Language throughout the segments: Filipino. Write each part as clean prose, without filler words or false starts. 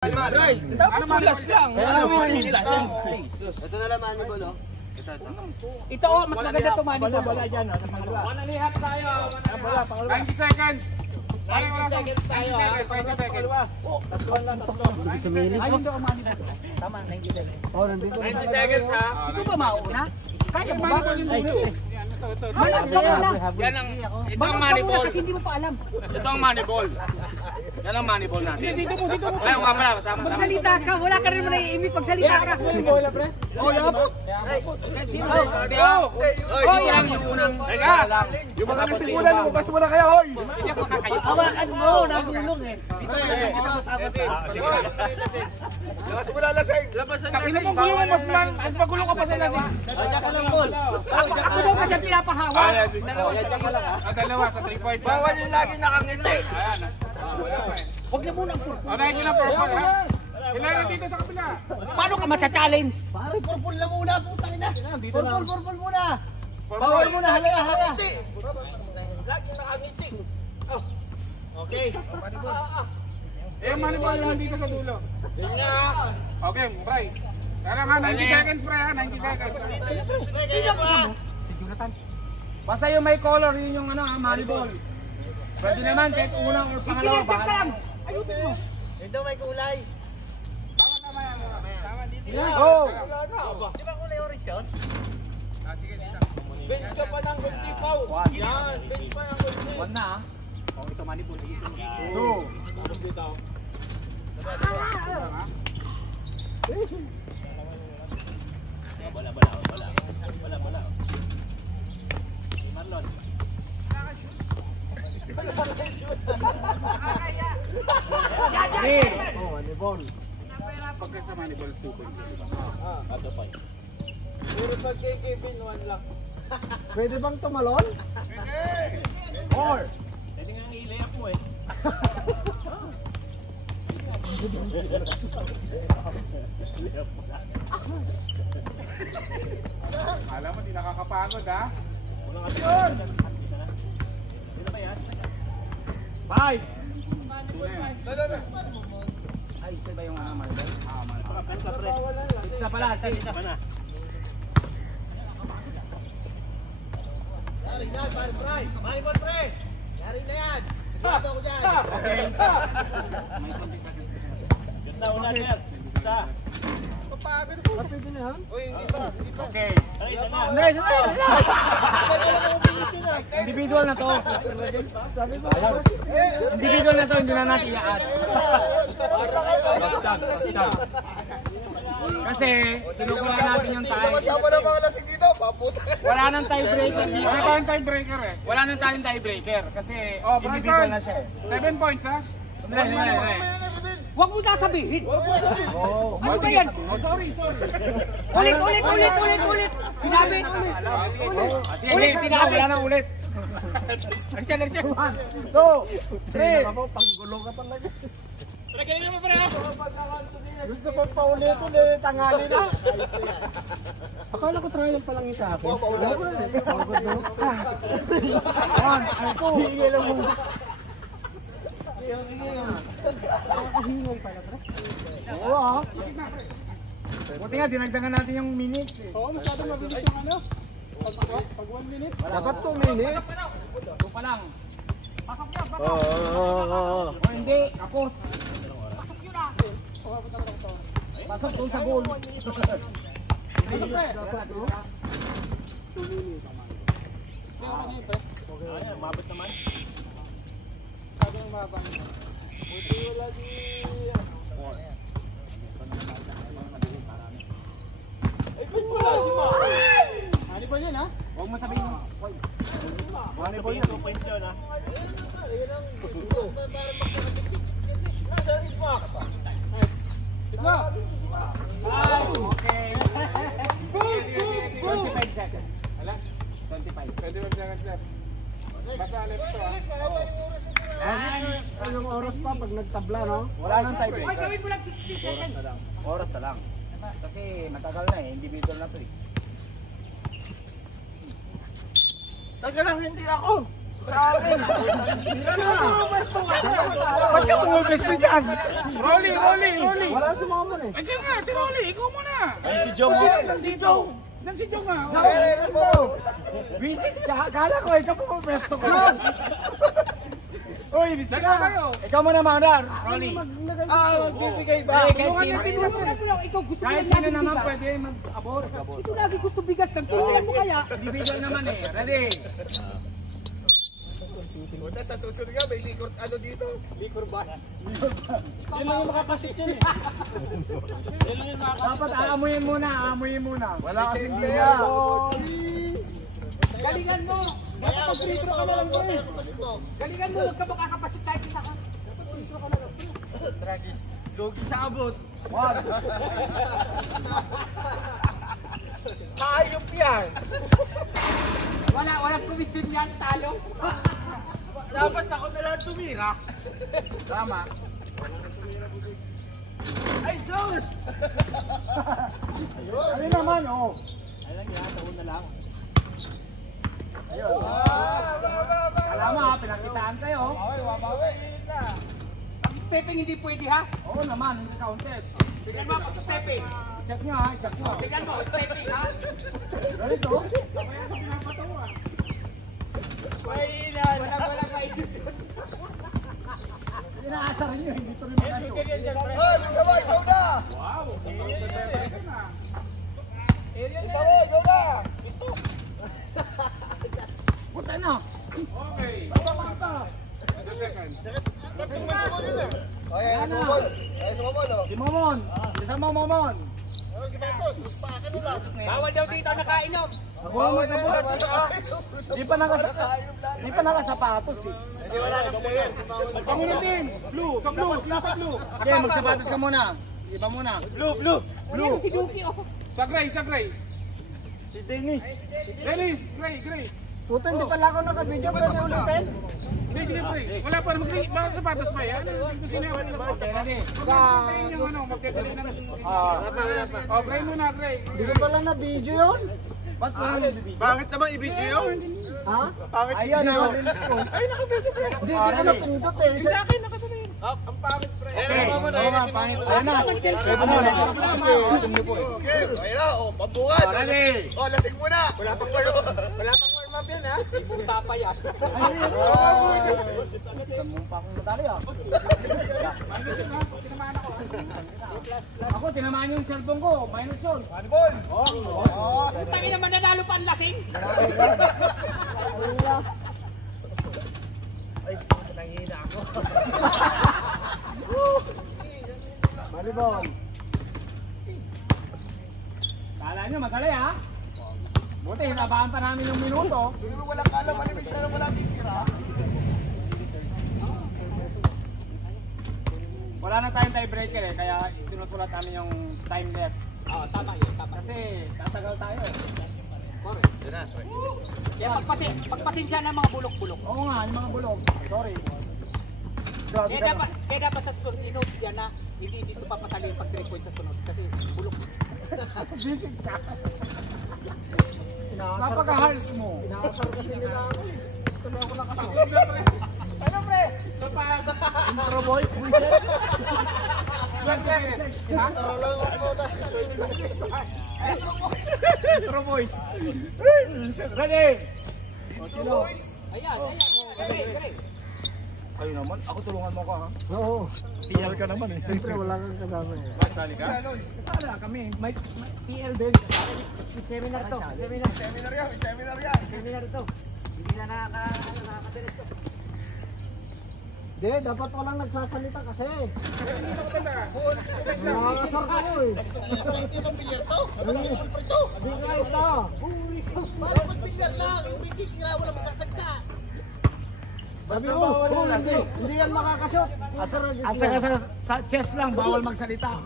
Ano malas lang. Ito na lang manibol, oh. Ito, mas maganda ito manibol. Wala dyan, oh. Manalihat tayo. 90 seconds. 90 seconds tayo. 20 seconds. Tatluan lang, tatluan. Ayun daw ang manibol. Tama, 90 seconds. Oh, nandito. 90 seconds ha. Ito ba mauna? Kaya mo ba? Yan ang, ito ang manibol. Kasi hindi mo pa alam. Ito ang manibol. Yan ang manibol natin. Dito mo. Ay, ang kamera. Tama. Magsalita ka, wala ka rin mo naiimik pagsalita ka. Oh, yapot. Oy, yan yung unang. Teka! Yung mga nasimulan, bukas mo na kaya, hoy! Hindi ako kakayot. Hawakan mo, nagulong eh. Lakas mo na lasing! Takin na mong gulo mo, mas lang! Ang magulo ka pa sa lasing! Diyan ka lang, Paul. Ako daw ka dyan pinapahawa. Diyan ka lang, ha? Dalawa sa 3 points. Bawal yung lagi nakangiti. Ayan. Huwag na muna ang purple. O, nakikita na purple, ha? Kailangan dito sa kapila. Paano ka matcha-challenge? Pare, purple lang muna, putang ina. Purple muna. Bawal muna, halala. Lagi nakangiti. Okay. Eh, manibol lang dito sa dulo. Yan nga. Okay, try. Kaya nga, 90 seconds, pre, ha? 90 seconds. Basta yung may color, yun yung ano, manibol. Pwede naman, kahit unang or pangalawa, bahala. Ayusin mo. Ito may kulay. Tama yan. Tama dito. Go! Wala na. Di ba kulay orange yun? Sige, dito. Bench ka pa ng gulti, Paul. Yan, bench pa ng gulti. One na, ah. Oh, ito manibol. 2. Marlon. Oh, manibol. Pagka sa manibol, 2 points. Puro pag kay Kevin, 1 lang. Pwede bang tumalon? Or. Pwede nga i-lay up mo eh. Alam mo, di nakakapagod, ha? Yun! Sino ba yan? 5! Ay, isa ba yung manibol? Manibol. 6 na pala, 6 na pala. Yari na, pare, pre. Manibol, pre. Yari na yan. Sigurado ko dyan. Okay. May 20 seconds. Ganda, una, sir. Isa. Papagod po. Pwede na yan? Uy, hindi pa. Okay. Ay, isa na. Nice, individual na to. Individual na to, hindi na natin iaan. Kasi, tinukuha natin yung time. Masama na mga lasing dito, paputa. Wala nang tiebreaker dito. Ano tayong tiebreaker, eh? Wala nang tayong tiebreaker. Kasi, Oh, individual Bronson. na siya. 7 points, ha? Huwag mo sasabihin. Oh, Ano ba yan? Oh, sorry. Ulit. Sinabi. Sige, sinabi. Wala na ulit. Action. 2, 3. Panggulo ka talaga. Galing naman pala. Gusto ko pa ulitin eh, tangali na. Akala ko trial pa lang yung sa akin. Oo, ha? Buti nga, dinagdagan natin yung minutes, eh. Oo, masyadong mabilis yung ano. Pag 1 minute. Dapat 2 minutes. Ito pa lang. Pasok niya, pasok. Oo. O hindi, kapos. Pasok doon sa goal. Mabot naman. Sabi yung mabang. Buti wala di... Ay, ba't wala si Ma? Manibol yun ha? Huwag mo sabihin mo. Manibol yun, 2 points yun ha. Ayun ang gusto. Para magkakatiktik. Nasaan is Ma? Tigla! Okay. Boom! 25 seconds. Hala? 25. Pwede mag-seconds, sir. Basta left to, ha? Anong oras pa pag nagtabla, no? Wala nang tiebreaker. Ay, gawin mo lang 60 seconds. Oras na lang. Kasi matagal na eh. Individual na to eh. Taga lang, hindi ako. Ba't ka pumabesto dyan? Rolly! Wala sumamon eh. Andiyan nga, si Rolly, ikaw muna! Ay, si Jong. Nandito! Nan si Jong nga! Visit ka? Kala ko, ikaw pumabesto ka. Uy, visit Dalawa ka. kayo. Ikaw muna, Mandar. Rolly. Magbibigay ba? Tulungan natin mo! Ikaw gusto Kahit mo sino naman pwede mag-abot. Ito lagi gusto bigas kang tulungan mo kaya. Individual naman eh. Ready? Puta, sa susunod nga, may likor, ano dito? Likor ba? Yan lang yung makapasit yan eh. Yan lang yung makapasit. Dapat aamuyin muna. Wala kasing Testa diya. Galingan mo. Makapag-retro ka na lang doon eh. Galingan mo, huwag ka makakapasit kahit isa ka. Makapag-retro ka na lang. Dragi. Logi sa abot. Wag. Hayop yan. Walang komisyon yan, talo. Dapat ako na lang tumira. Tama. Ay, Zeus! Ano naman, oh. Alam niya, taon na lang. Ayun. Alam mo ha, pinakitaan kayo. Pag-stepping hindi pwede ha. Oo naman, hindi counted. Tignan mo pag-stepping. Check nyo ha, check nyo. Tignan mo, stepping ha. Ganito. Wala maisip. Inaasar nyo, hindi to rin mga Oh, Lisawa, ikaw na! Lisawa, ikaw na! Puta na. Ay, sumabol. Ay, sumabol, oh. Si Momon. Isa mo, Momon. Bawal daw dito nakainom. Bawal na po. Di pa nakasapatos eh. Hindi, wala kang player. Panginitin. Blue. Sa blue. Nasa blue. Okay, magsapatos ka muna. Iba muna. Blue. Ayan si Duki oh. Sa Gray! Si Dennis. Dennis! Gray! Puta, hindi pala ako nakabidyo. Pwede ulitin. Hindi, sige pre. Wala pa naman. Bakit sapatos pa yan? Hindi ko sinabi nila po. Okay na din. Magkakain yung ano, magkakain ng... Oh, Gray muna, Gray. Hindi ko pala na video yun. Ba't wala na video? Bakit naman i-video yun? Ha? Pangit Ayan video. Ay, nakabidyo pre. Hindi ko na pinindot eh. Sa akin, nakasunin. Ang pangit, pre. Okay. Oo nga, pangit. Ayan na. Okay, ayun na, oh, pambukan. Ready? Oh, lasing muna. Wala pang warm up yan ha. Ibuta pa yan. Tamong pa akong matali ah. Ako, tinamaan yung cellphone ko. Minus yun. Hannibal. Tangin naman nanalo pa ang lasing. Ay, nangihina ako. Malibon. Kala nyo, madali ha? Buti, hinabahan pa namin yung minuto. Pero walang alam, manibig siya naman natin tira. Wala na tayong tiebreaker eh, kaya sinusulat namin yung time left. Oo, tama yun, tama. Kasi tatagal tayo eh. Yun na, pre. Kaya pagpasensya ng mga bulok-bulok. Oo nga, yung mga bulog. Sorry. Kaya dapat sa sunod, inote yan na hindi dito papasali pag 3 points sa sunod. Kasi bulok. Bisig ka. Napaka-harsh mo. Inaasar kasi nila ako eh. Tuloy ako nakasama. Ano, pre? Intro boys, bullshit. Taro lang ako na. Intro boys. Ready? Ayan. Gray. Kayo naman, ako tulungan mo ko ha? Oo. TL ka naman eh. Siyempre wala kang kasama eh. Kasali ka? Kasali kami. May TL din. Seminar to. Seminar yan, seminar yan. Seminar ito. Hindi na nakakadiret to. Hindi, dapat walang nagsasalita kasi. Nakakasar kayo eh. Hindi mo pilyar to? Ano sa pulpul to? Hindi ka ito. Parang mag-pilyar lang. Yung may kikira, walang masasagta. Sabi mo, hindi yan makakasot. At saka sa chest lang, bawal magsalita.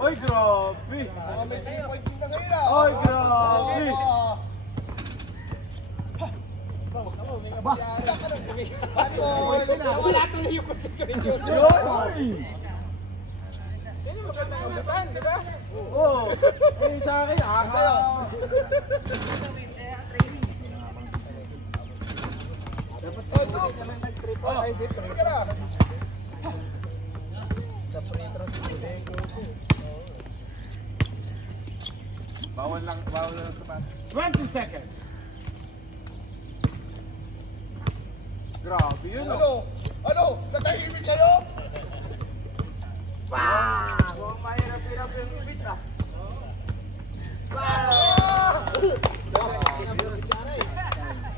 Oy, grabe. May 3 points din na ngayon ah. Oy, grabe. Ba? Wala tuloy yung konsentrasyon. Oy! Oo. Eh, sa akin, Sa'yo. Bawal lang sa 20 seconds. Grabe yun. Ano? Natahimik kayo? Wow! Mahirap-hirap yung ibit ah.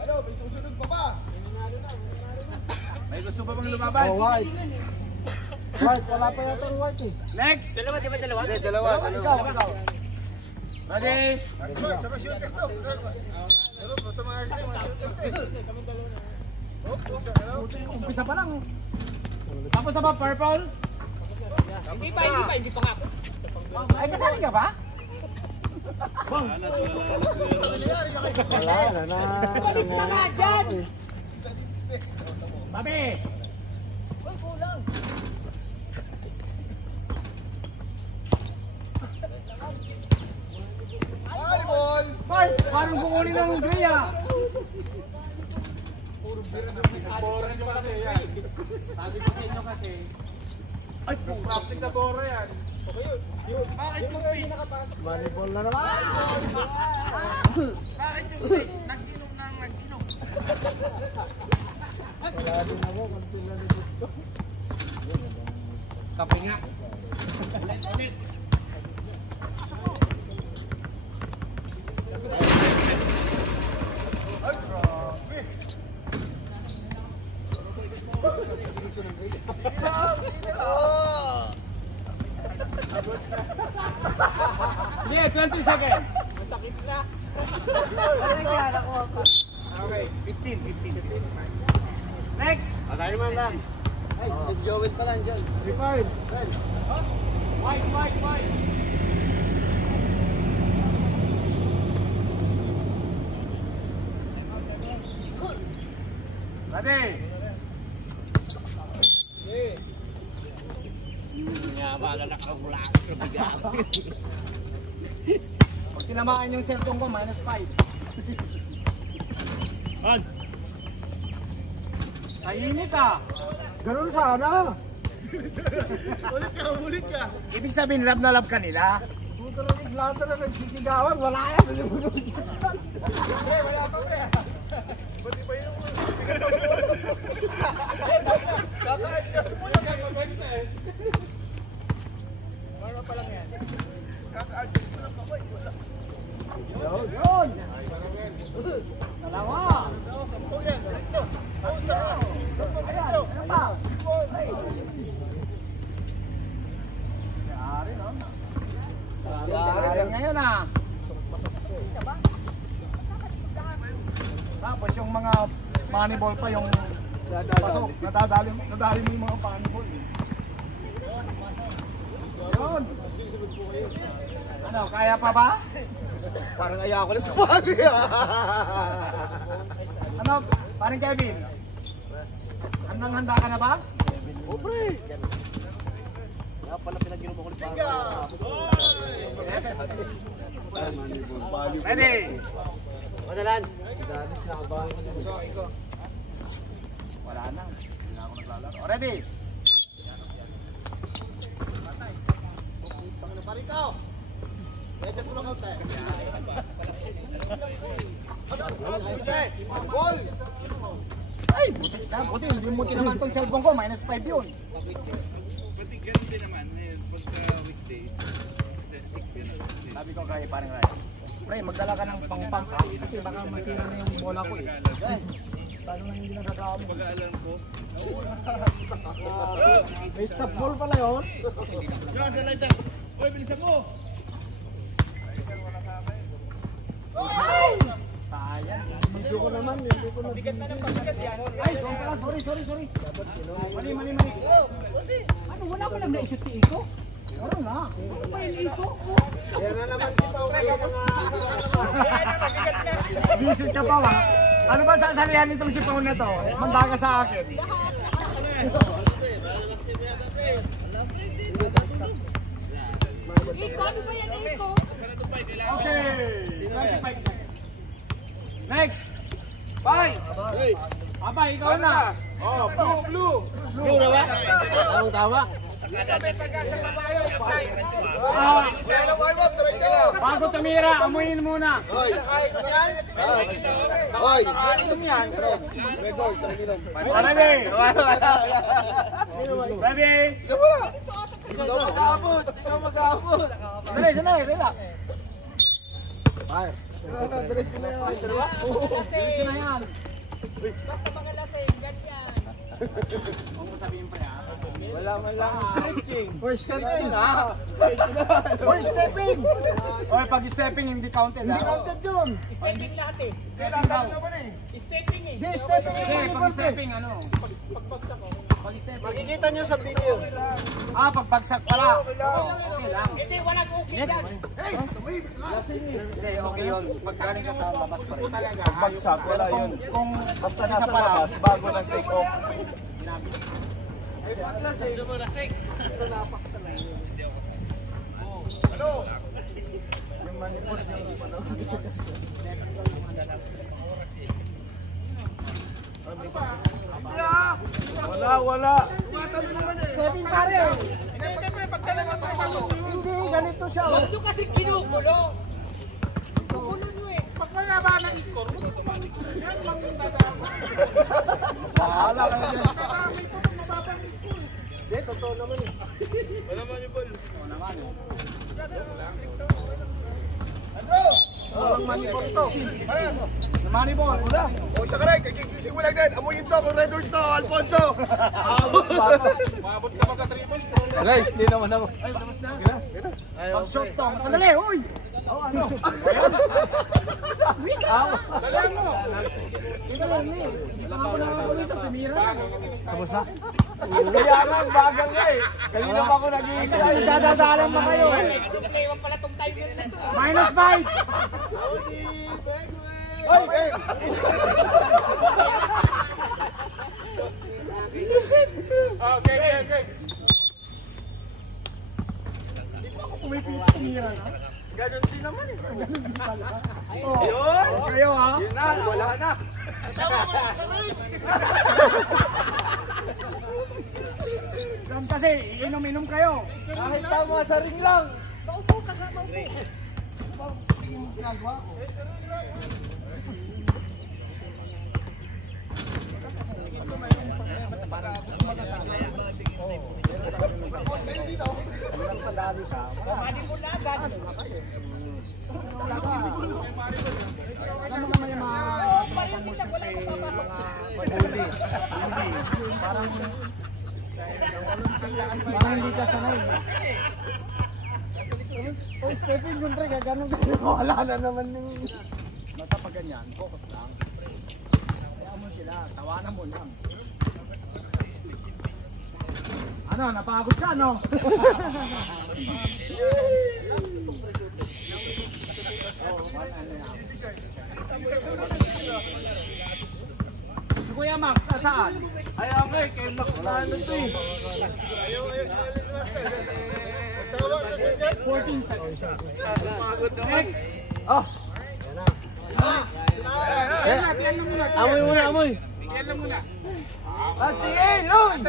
Ano? May susunod pa ba? May gusto pa bang lumaban? White. White, wala pa yata yung white eh. Next! Dalawa. Ready? Umpisa pa lang. Tapos na ba purple? Hindi pa nga. Ay, kasali ka ba? Wala na. Umalis ka nga dyan! Babi! Ay, ball! Ay, parang kukunin ng gray ah. Sabi ko sa inyo kasi, ay, practice sa bora yan. Bakit yung pin? Volleyball na naman! Bakit yung pin? Nag-inom. Wala din ako, konti na dito. Kape nga. Ulit. Sige, 20 seconds. Masakit na. Okay, 15. Next! Patay man lang. Ay, si Joel pa lang dyan. Record. White. Ready? Pag tinamaan yung cellphone ko, -5. Tahimik ah. Ganun sana. Ulit ka. Ibig sabihin, love na love ka nila. Puta lang, lahat na nagsisigawan. Wala yan. Wala pa pre. Ba't iba yung Yun! Dalawa! Ano pa? Yari ngayon ah. Tapos yung mga money ball pa yung pasok, nadadali mo yung mga money ball eh. Yun! Ano, kaya pa ba? Parang ayaw ko na sa bali. Ano, parang Kevin? Handang-handa ka na ba? O pre. Kaya pala pinag-inom ako ni Ready? Madalan. Dadis na kabahan ko dyan. Wala na. Hindi na ako naglalaro. Ready? Metas mo na kaunti. Ball! Ay, buti. Hindi mo tinaman tong cellphone ko. -5 yun. Pati ganun din naman. Ngayon, pagka weekday, 6 ganun. Sabi ko kay parang Ryan. Pre, magdala ka ng pang-pump ah. Kasi baka masira na yung bola ko eh. Paano na hindi nagagamit? Pag-aalam ko. May stop ball pala yun. Yung sa light Uy, bilisan mo! Sayang. Hindi ko naman. Hindi ko naman. Bigat na ng pagbigat yan. Ay, doon pala. Sorry. Mali. Ano, wala ko lang naisip si Iko? Ano na? Ano ba yung Iko? Yan na naman si Pao. Visit ka pa ba? Ano ba sasalihan nitong si Pao na to? Mandaga sa akin. Iko, ano ba yan Iko? Okay. 25 seconds. Next. Bye. Aba, ikaw na. Oh, blue. Blue na ba? Tama. Bago tumira, amuyin muna. Hoy. Hoy. yan. Red horse, sarili. Ready? Ready? Ikaw mag-aabot. Ikaw mag-aabot. Sanay, relax. Fire. Diretso na yan. Diretso na yan. Basta mga lasing, ganyan. Wala man lang stretching. First stepping. First stepping. Oy, pag stepping hindi counted. Hindi counted yun. Stepping lahat eh. Stepping daw. Stepping eh. Hindi, stepping. Hindi, pag stepping ano? Makikita nyo sa video. Pagbagsak pala. Okay lang. Hindi, walang okay dyan. Hindi, okay yun. Pag galing ka sa labas pa rin. Pagbagsak, wala yun. Kung Basta nasa labas, bago nag-take off. Wala. stepping pare. Hindi, ganito siya. Huwag nyo kasi ginugulo. Gugulo nyo eh. Pag malaba na score, Bahala ka dyan. Hindi, totoo naman eh. Walang manipol to. Manipol, wala. O, isa ka rin. Kagigising mo lang din. Amuyin to kung Red Horse to, Alfonso. Maabot ka pa sa 3 points. Guys, hindi naman ako. Pag short to, sandali, uy. Ano? Dala mo. Ito lang eh. Ako na ako sa tumira. Tapos na. Kaya nga, bagal nga eh. Kanina pa ako nag-iigay. Kasi nagdadadalan pa kayo eh. Ewan pala tong time yun na to. -5. Ay, eh. Okay. Tumira na. Ganon din naman eh. Yun! Kayo ha? Yun na, wala na. Kasi, iinom-inom kayo. Kahit tama sa ring lang. Maupo ka nga, maupo. Mali mo lang, gano'n. Ano naman yung mga pamusip eh, mga huli. Parang hindi ka sanay. Oy, Stephen, yun pre, gano'n. Wala na naman yung... Basta pag ganyan, focus lang. Kaya mo sila, tawanan mo lang. Ano, napagod ka, no? Si Kuya Max, saan? Ay, okay. Kaya makulano to eh. 14 seconds. Next. Oh. Amoy muna, amoy. Tingin, Loy!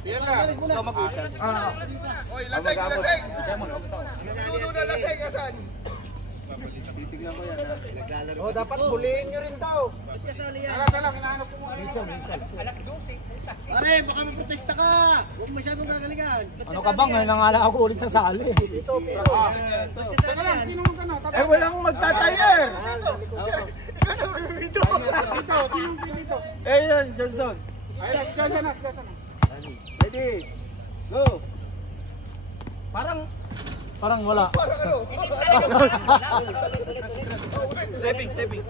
Ikaw mag-usap. Oy, laseng! Nuno na laseng, asan? Oh, dapat huliin nyo rin daw. Sala, kinahanap ko mo. Pare, baka mag-protesta ka. Huwag masyadong gagalingan. Ano ka ba? Ngayon nangala ako ulit sa sali. Teka lang, sino mo tanong? Eh, walang magtatayer. Ikaw na dito. Dito. Eh, yan, Johnson. Ay, dyan na. Ready? Go. Parang wala. Parang ano? Stepping.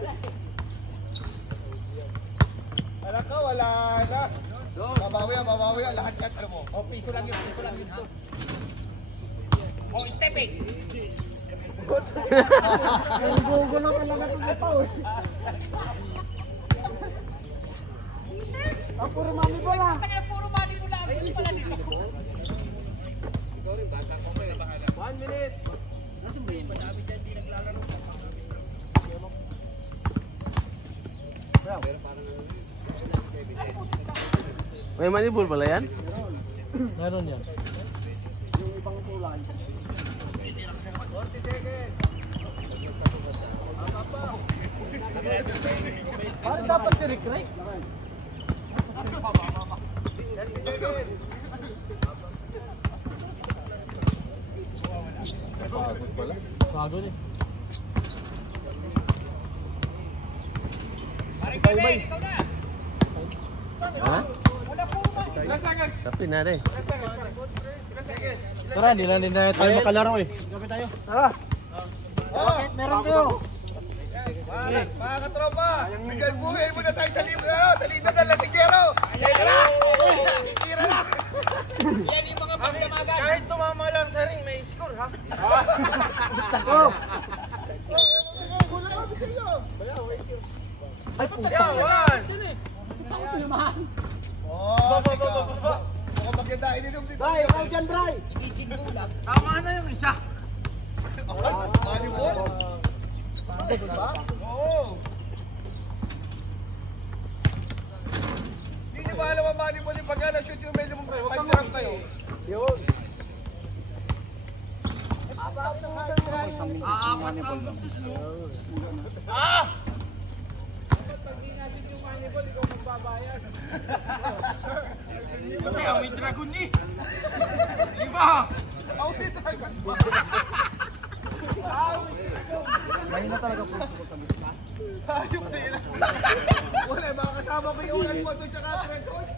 Wala ka, wala na. Babawi yan. Lahat yan, alam mo. Oh, piso lang yun. Oh, stepping. Gugulo ka lang at ito. Ang puro mami ko lang. Kaya puro mali mo lang. Ayun pala dito. 1 minute. Bravo. May manibol pala yan? Meron yan. Yung ibang kulay. 40 seconds. Parang dapat si Rick Ray. 30 seconds. Bago din. Ha? Tapi na rin. Tara, hindi lang din na tayo makalaro eh. Tara. Bakit meron kayo? Mga katropa, bigyan buhay muna tayo sa lido ng Lasingero. Tira na! Tira na! Yan yung mga pagdamagan. Kahit tumama lang sa ring, may score ha? Tako. Ay, yawan! Mukhang maganda ininom dito. Bray, ikaw dyan, Bray. Tama na yung isa. Manibol? Oo. Hindi niyo ba alam ang manibol yung pagkala-shoot yung medyo pag-drop kayo? Yun. Pati may dragon ni. Di ba? May dragon ba? Mahina talaga po. Ayok sila. Wala, mga kasama ko yung ulan po sa tsaka dragons.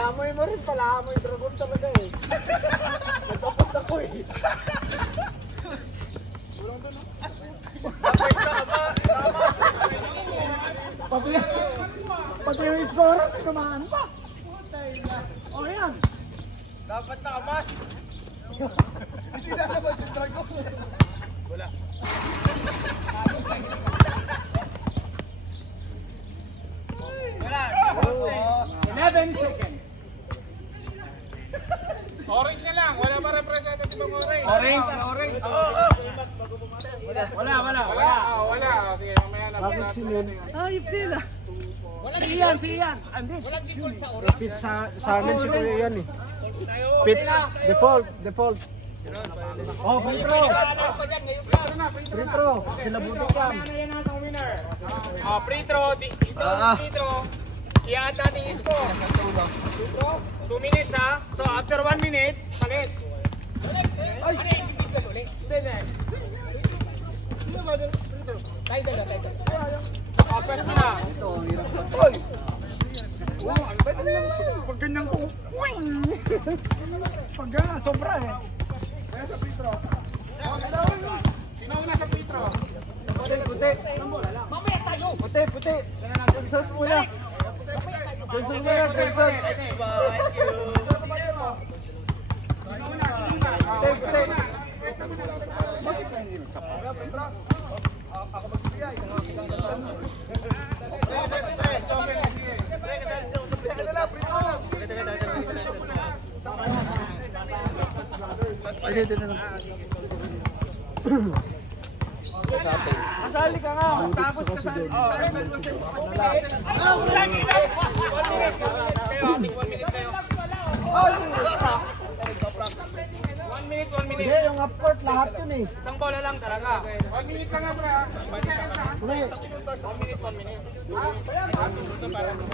Amoy mo rin pala, amoy dragon talaga eh. Nagpapot ako eh. Pag yung score, tumahan pa. O yan. Dapat nakamas. Hindi na naman yung dragon. Wala. Wala. 11 seconds. Orange na lang. Wala ba representative ng orange? Orange. Orange. Wala. Wala. Sige, mamaya na. Bakit sinun? Ayop din ah. Si Ian. Andi. Walang default sa orange. Pitch sa amin si Kuya yan eh. Pitch, default. Oh, free throw. Free throw. Sila butik yan. Free throw. Ito free throw. I-add natin yung score. 2 minutes ha. So after 1 minute, palit. Ay! Pwes na. Oy! Pag ganyan ko. Pag gano'n, sobra eh. Kaya sa free throw. Sino una sa free throw? Puti. Puti. Johnson muna. Johnson muna, Johnson. Puti. Ako magbibigay. Dito na lang. Kasali ka nga. Tapos kasali. Hindi, yung half court lahat yun eh. Isang bola lang talaga. 1 minute lang nga bro. Hindi. 1 minute.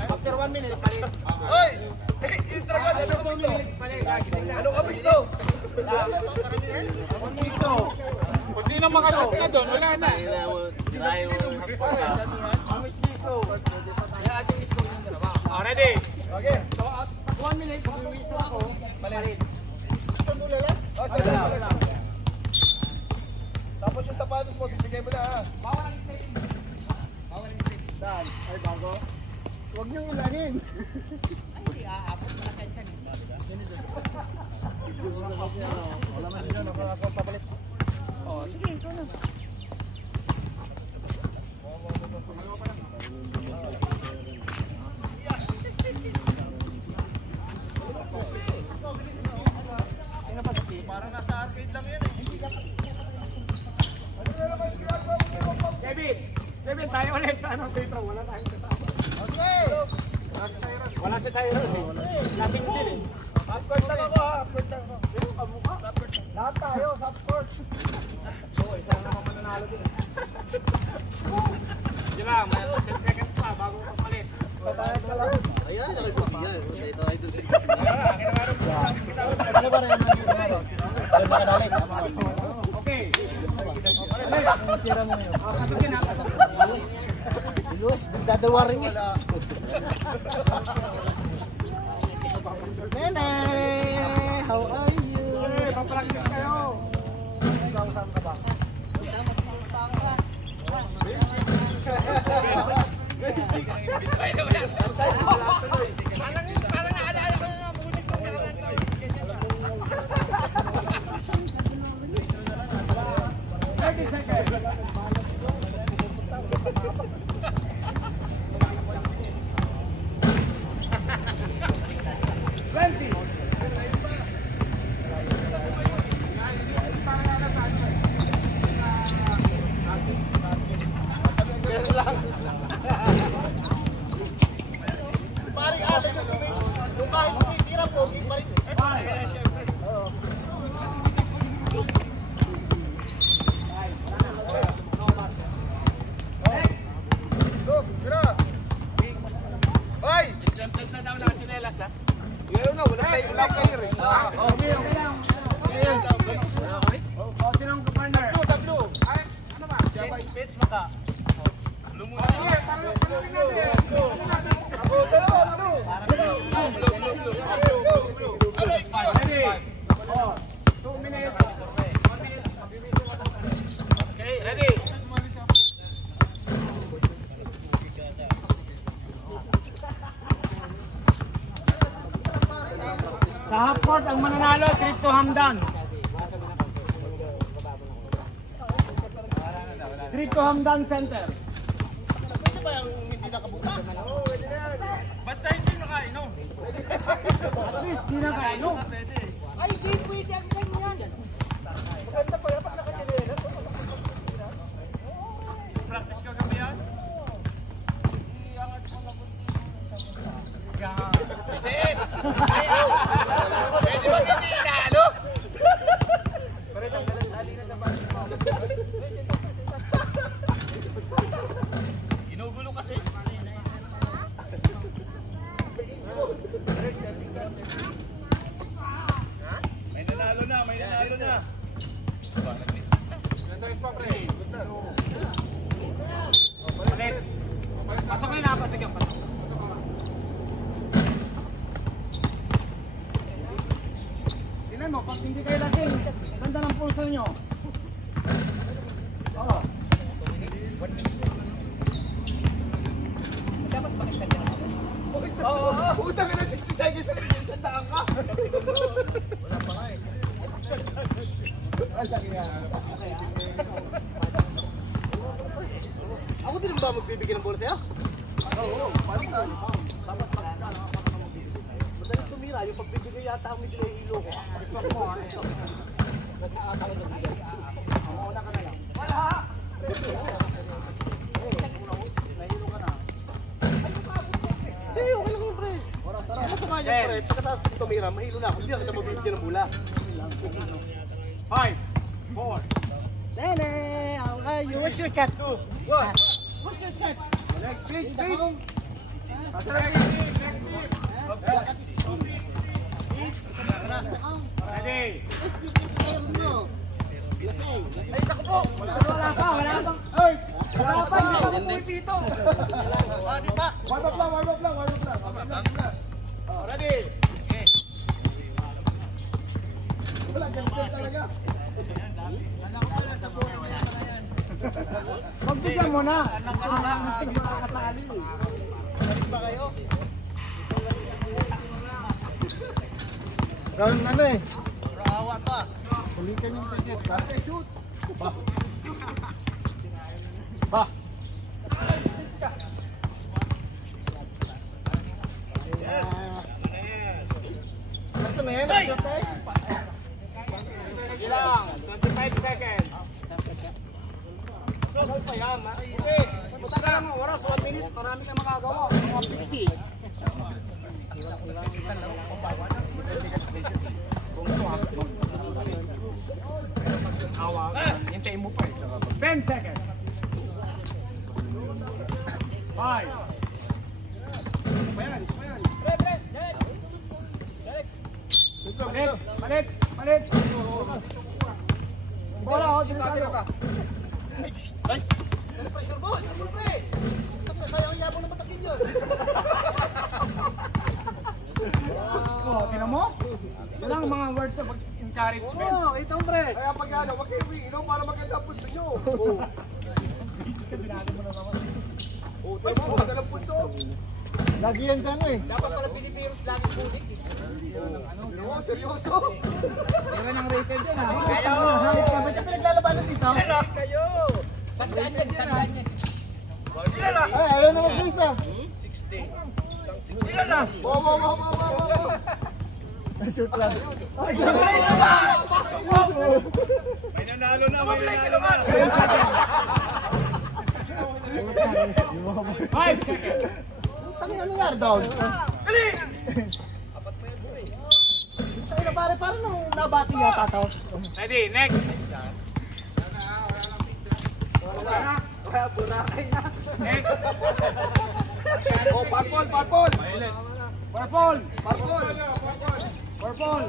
After 1 minute, palit. Hoy! Yung dragon na sa dito. Ano ka dito? 1 minute to. Kung sino makasot na doon, wala na. Tirahin mo yung hakot ka. Kaya ating score yung dalawa. Ready? Okay. So, 1 minute, mag-withdraw ako. Palit. Tapos yung sapatos mo, bibigay mo na ha. Ay, bago. Huwag niyong ulangin. Wala man sila nakakapabalik. Sige, ikaw na. Parang nasa arcade lang yan eh. Kevin, tayo ulit sa anong free throw. Wala tayong kasama. Okay! Wala si Tyrone eh. Lasing din eh. Upcourt lang ako ha. Upcourt lang ako. Lahat tayo, support. Di ba? May 10 seconds pa bago kapalit. Patayag ka lang. Ayan, nakikisigan. Ito, idol. Ano ba na yung mga doon nakadali? Okay. Tira mo yun. Kasukin na. Dadawa rin eh. Nene, how are you? Papractice kayo. Saan ka ba? Parang naalala ko na mga bulit ko nakaraan to. Hoy! Exempted na daw na sinelas ha. Ngayon na, wala kayo rin. Okay lang. O, sinong partner? Tatlo. Ay, ano ba? Pitch maka. Ready? 2 minutes. Okay, ready? Sa half court, ang mananalo, trip to Hamdan. Trip to Hamdan Center. Basta hindi nakainom. At least, di na kayo. No? Ay, di pwede ang ganyan. Maganda pa dapat nakachinelas. Practice ka kami yan? Sit! Pwede ba hindi inaano? Ginugulo kasi. May nanalo na, may nanalo na. Palit. Pasok na na, pasok yung pasok. Tingnan mo, pag hindi kayo lasing, ganda ng pulso nyo. Oo. Puta ka na 60 seconds sa isang daan ka. Ako din ba magbibigay ng bola sa'yo? Oo, parang tapos madaling tumira, yung pagbibigay yata ang medyo nahihilo ko. Iswak mo ha, ito. Nag-aatawin ng bigay. Mauna ka na lang. Wala! Nahihilo ka na. Sige, okay lang yung pre. Ano sa kanya pre? Pagkatapos tumira, mahilo na ako. Hindi na kita magbibigay ng bola. 5, 4. Nene, how are you? What's your cat? What? What's your cat? Next page, Ready? Ay, naku po! Wala pa, wala pa. Ay! Wala pa, hindi pa po dito. Di ba? Warm up lang. Ready? Magbigyan mo na. Makakatali. Ba kayo? Round ano eh? Rawa ka. Ulitin yung ticket. Shoot! Ba? Ito na yan. Ilang? 25 seconds. Ano pa yan? Punta ka lang ng oras, 1 minute. Marami na magagawa. Mga 50. Hintayin mo pa eh. 10 seconds. 5. Palit. Bola, oh, delikado ka. Sayang yabong na patakin yun. Oh, tinan mo? Yan ang mga words of encouragement. Oo, ito hombre. Kaya pag ano, wag kayo umiinom para maganda ang pulso nyo. Oo, tayo mo, maganda ang pulso. Lagi yan sa ano eh. Dapat pala binibirot lagi pudik. Oo, seryoso. Yan ang rated yan ha. Kaya mo, hangit ka. Ba't ka pinaglalabanan dito? Sandaan yan. Ay, ayaw na mag-race ah. Wow. Shoot lang. Ay, May nanalo na, may nanalo na. 5 seconds. Ano nangyari down? Sa'yo na pare, parang nung nabati yata ito. Ready, next. Next. Oh, parpol. Purple.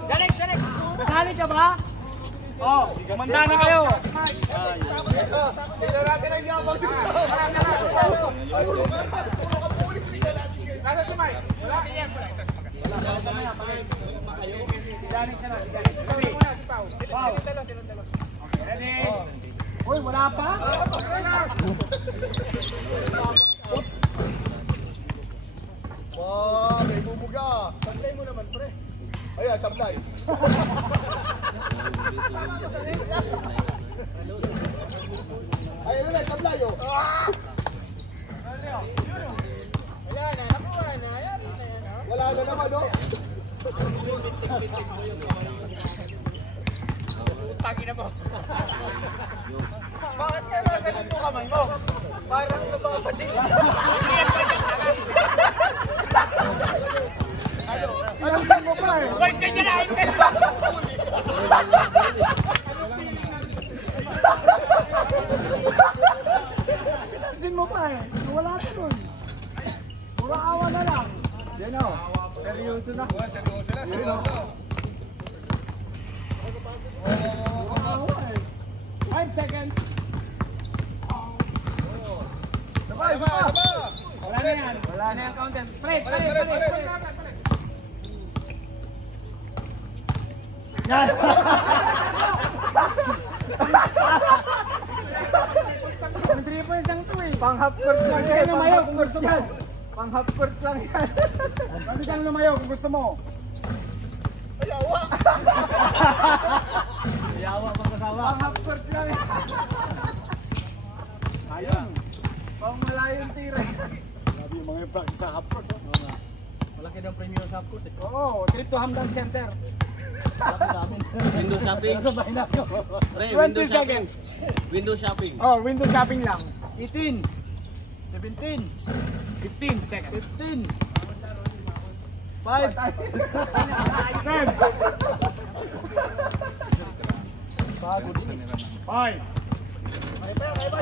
Direct. Kasali ka ba? Oh, kumanda na kayo. Tingnan natin ang yabang dito. Ano si Mike? Wala. Direct ka na. Wow. Ready? Uy, wala pa? Wow, may bumuga. Sablay mo naman, pre. Ayan, sablay. Ayun na, sablay, oh. Wala na naman, oh. Tangina mo. Bakit kaya mga ganito kamay mo? Parang nababalik. Alam mo pa eh. Boys, kanya na. Pinansin mo pa eh. Wala ka dun. Pura awa na lang. Yan o. Seryoso na. Seryoso. 5 seconds. Sabay. Wala na yan. Wala na yung content. Fred. Yan. Ang 3 points lang ito eh. Pang half court lang yan. Kaya lumayo kung gusto mo. Pang half court lang yan. Pwede kang lumayo kung gusto mo. Yawa pang kasawa. Pang half court lang yan. Ayun. Pang malayong tira. Grabe yung mga practice sa half court. Malaki ng premium sa court eh. Oo, trip to Hamdan Center. Window shopping. Sabay na yun. Pre, 20 seconds. Window shopping. Oh, window shopping lang. 18. 17. 15 seconds. 15. 5. 10. Bago din. 5.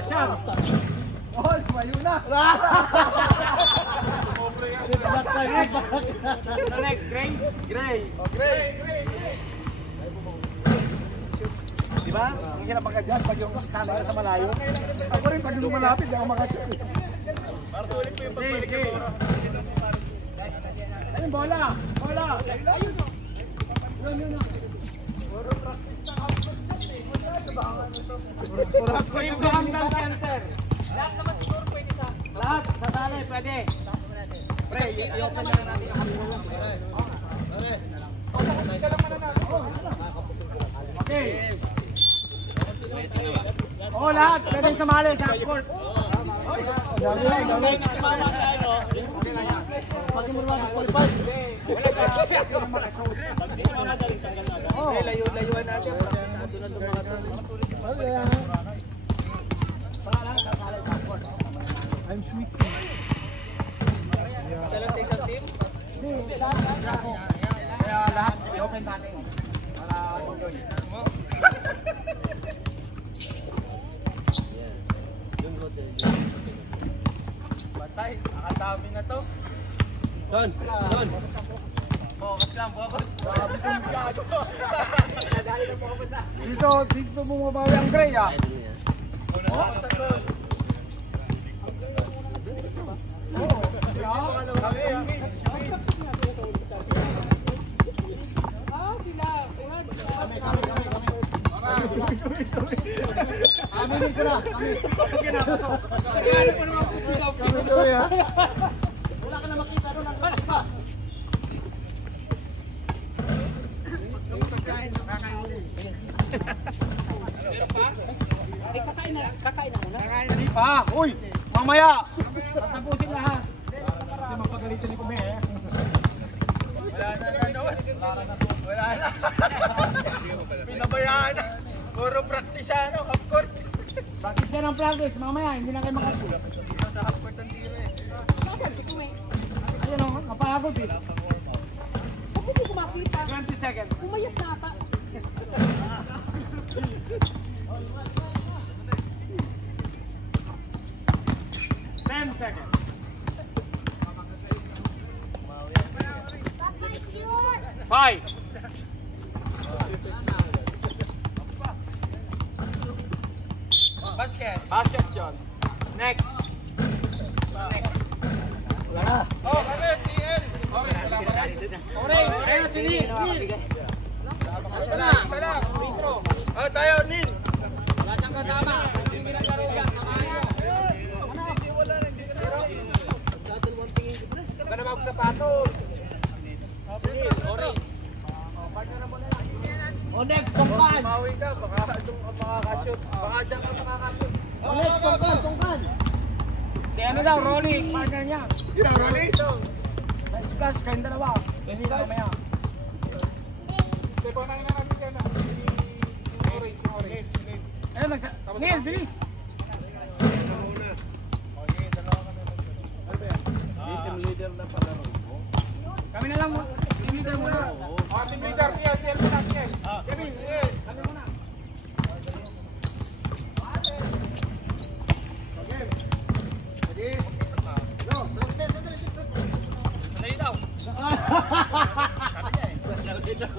Shot. Oh, mayo na. Next, Gray. Gray. Di ba? Ang hirap mag-adjust pag yung sana sa malayo. Ako rin pag lumalapit, di ako makashoot. Para sulit mo yung pagbalik ng bola. Ayun, bola. Trip to Hamdan Center. Lahat naman siguro pwede sa... Lahat, sasali, pwede. Pre, i-open na natin yung kamera. Okay. Oh, lahat, pwede sumali sa court. Layo-layuan natin. I'm sweet. Sa isang team? Dami na to. Don. Focus lang, focus. Dito mo mabawi ang gray ah. Aminin ko na. Wala ka na makita doon ang iba. Kakain na muna. Hindi pa. Uy, mamaya. Tapusin lahat. Kasi mapagalitan ni Kume eh. Wala na. Pinabayaan na. Puro practice half court. Practice ka ng practice. Mamaya, hindi na kayo makapul. Sa half court ang tira eh. Nasaan si Kume? Ayun o, napahagod eh. Huwag mo kumakita. 20 seconds. Umayat na ata. Seconds. Five. Basket. Basket John. Next. Oh, kami, TL. Orange. Ayun, si Neil. Salam. Intro. Oh, tayo, Nin. Lahat ng kasama. Hindi ginagaro yan. Huwag ka na magsapatos. Orange. O next, tungkan. Mawi ka, baka doon ka makakashoot. Baka dyan ka makakashoot. O next, tungkan. Si ano daw, Rolly. Partner niya. Yun ang Ronnie. Discuss kayong dalawa. Kasi mamaya. Ayun, Neil, bilis. Team leader na pala. Kami na lang mo. Team leader muna. Team leader, TL muna, TL. Kevin, kami muna. Sandali daw.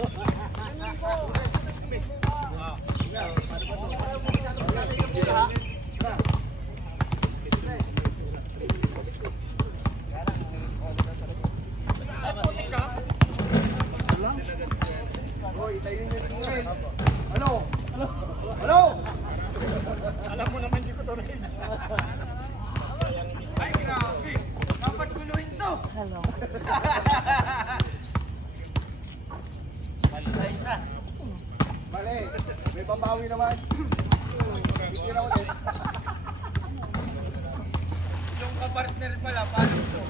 Alam mo naman, di ko to range. Ay, grabe. Dapat guluhin to. Hello. Mali. May babawi naman. Itira ko din. Yung kapartner pala, paano ito?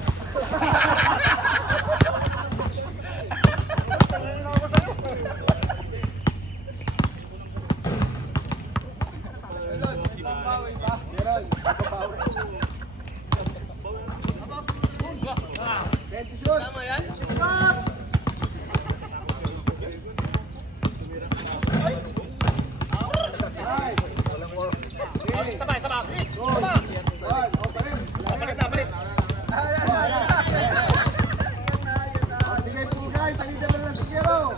Tama yan? Sabay. Balik. Bigay po guys, ang leader na si Kero.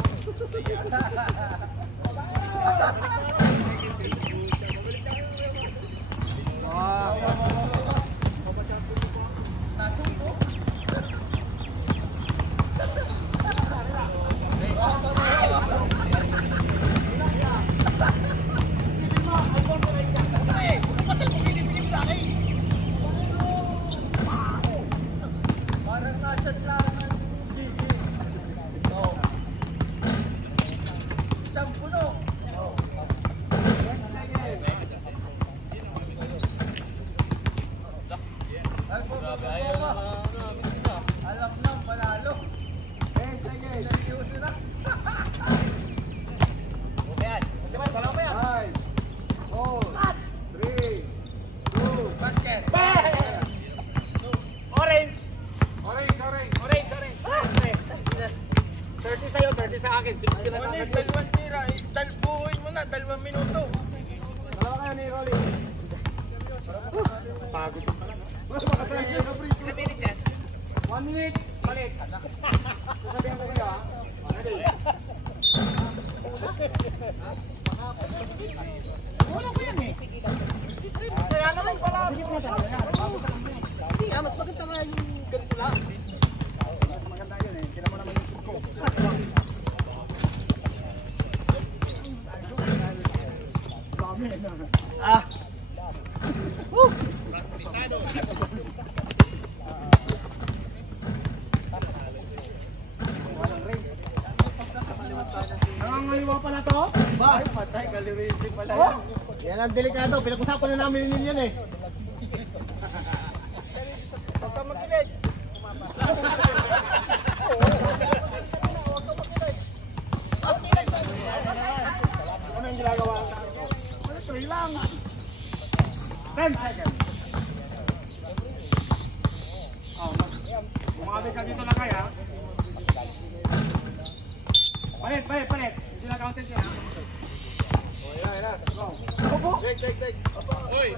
Parang nasa lang ang gigi. Isang puno. Alam na, panalo. Sige. Seryoso na. Yan. Dalawa pa yan. 5, 4, 3, 2, basket. Orange. Orange. 30 sa'yo, 30 sa akin. 60 na lang. Ngunit, dalawang tira. Buuin mo na, 2 minuto. Dalawa kayo ni Rolly. Pagod pa lang. Ilang minutes yan? 1 minute, palit. Sasabihan ko kayo, ha? Ready? Wala ko yan eh. Kaya naman pala. Hindi, mas maganda nga yung ganito lang. Maganda yun eh. Kailan mo naman yung shoot ko. Dami na. Ah. Nangangaliwa pala to? Ay, patay, kalirindi pala yan. Yan ang delikado, pinag-usapan na namin yun yan eh. Huwag kang makilig. Ano yung ginagawa? 3 lang. 10 seconds. Oh, bumabit ka dito na kaya. Palit. Hindi na counted yan. Take. Oy!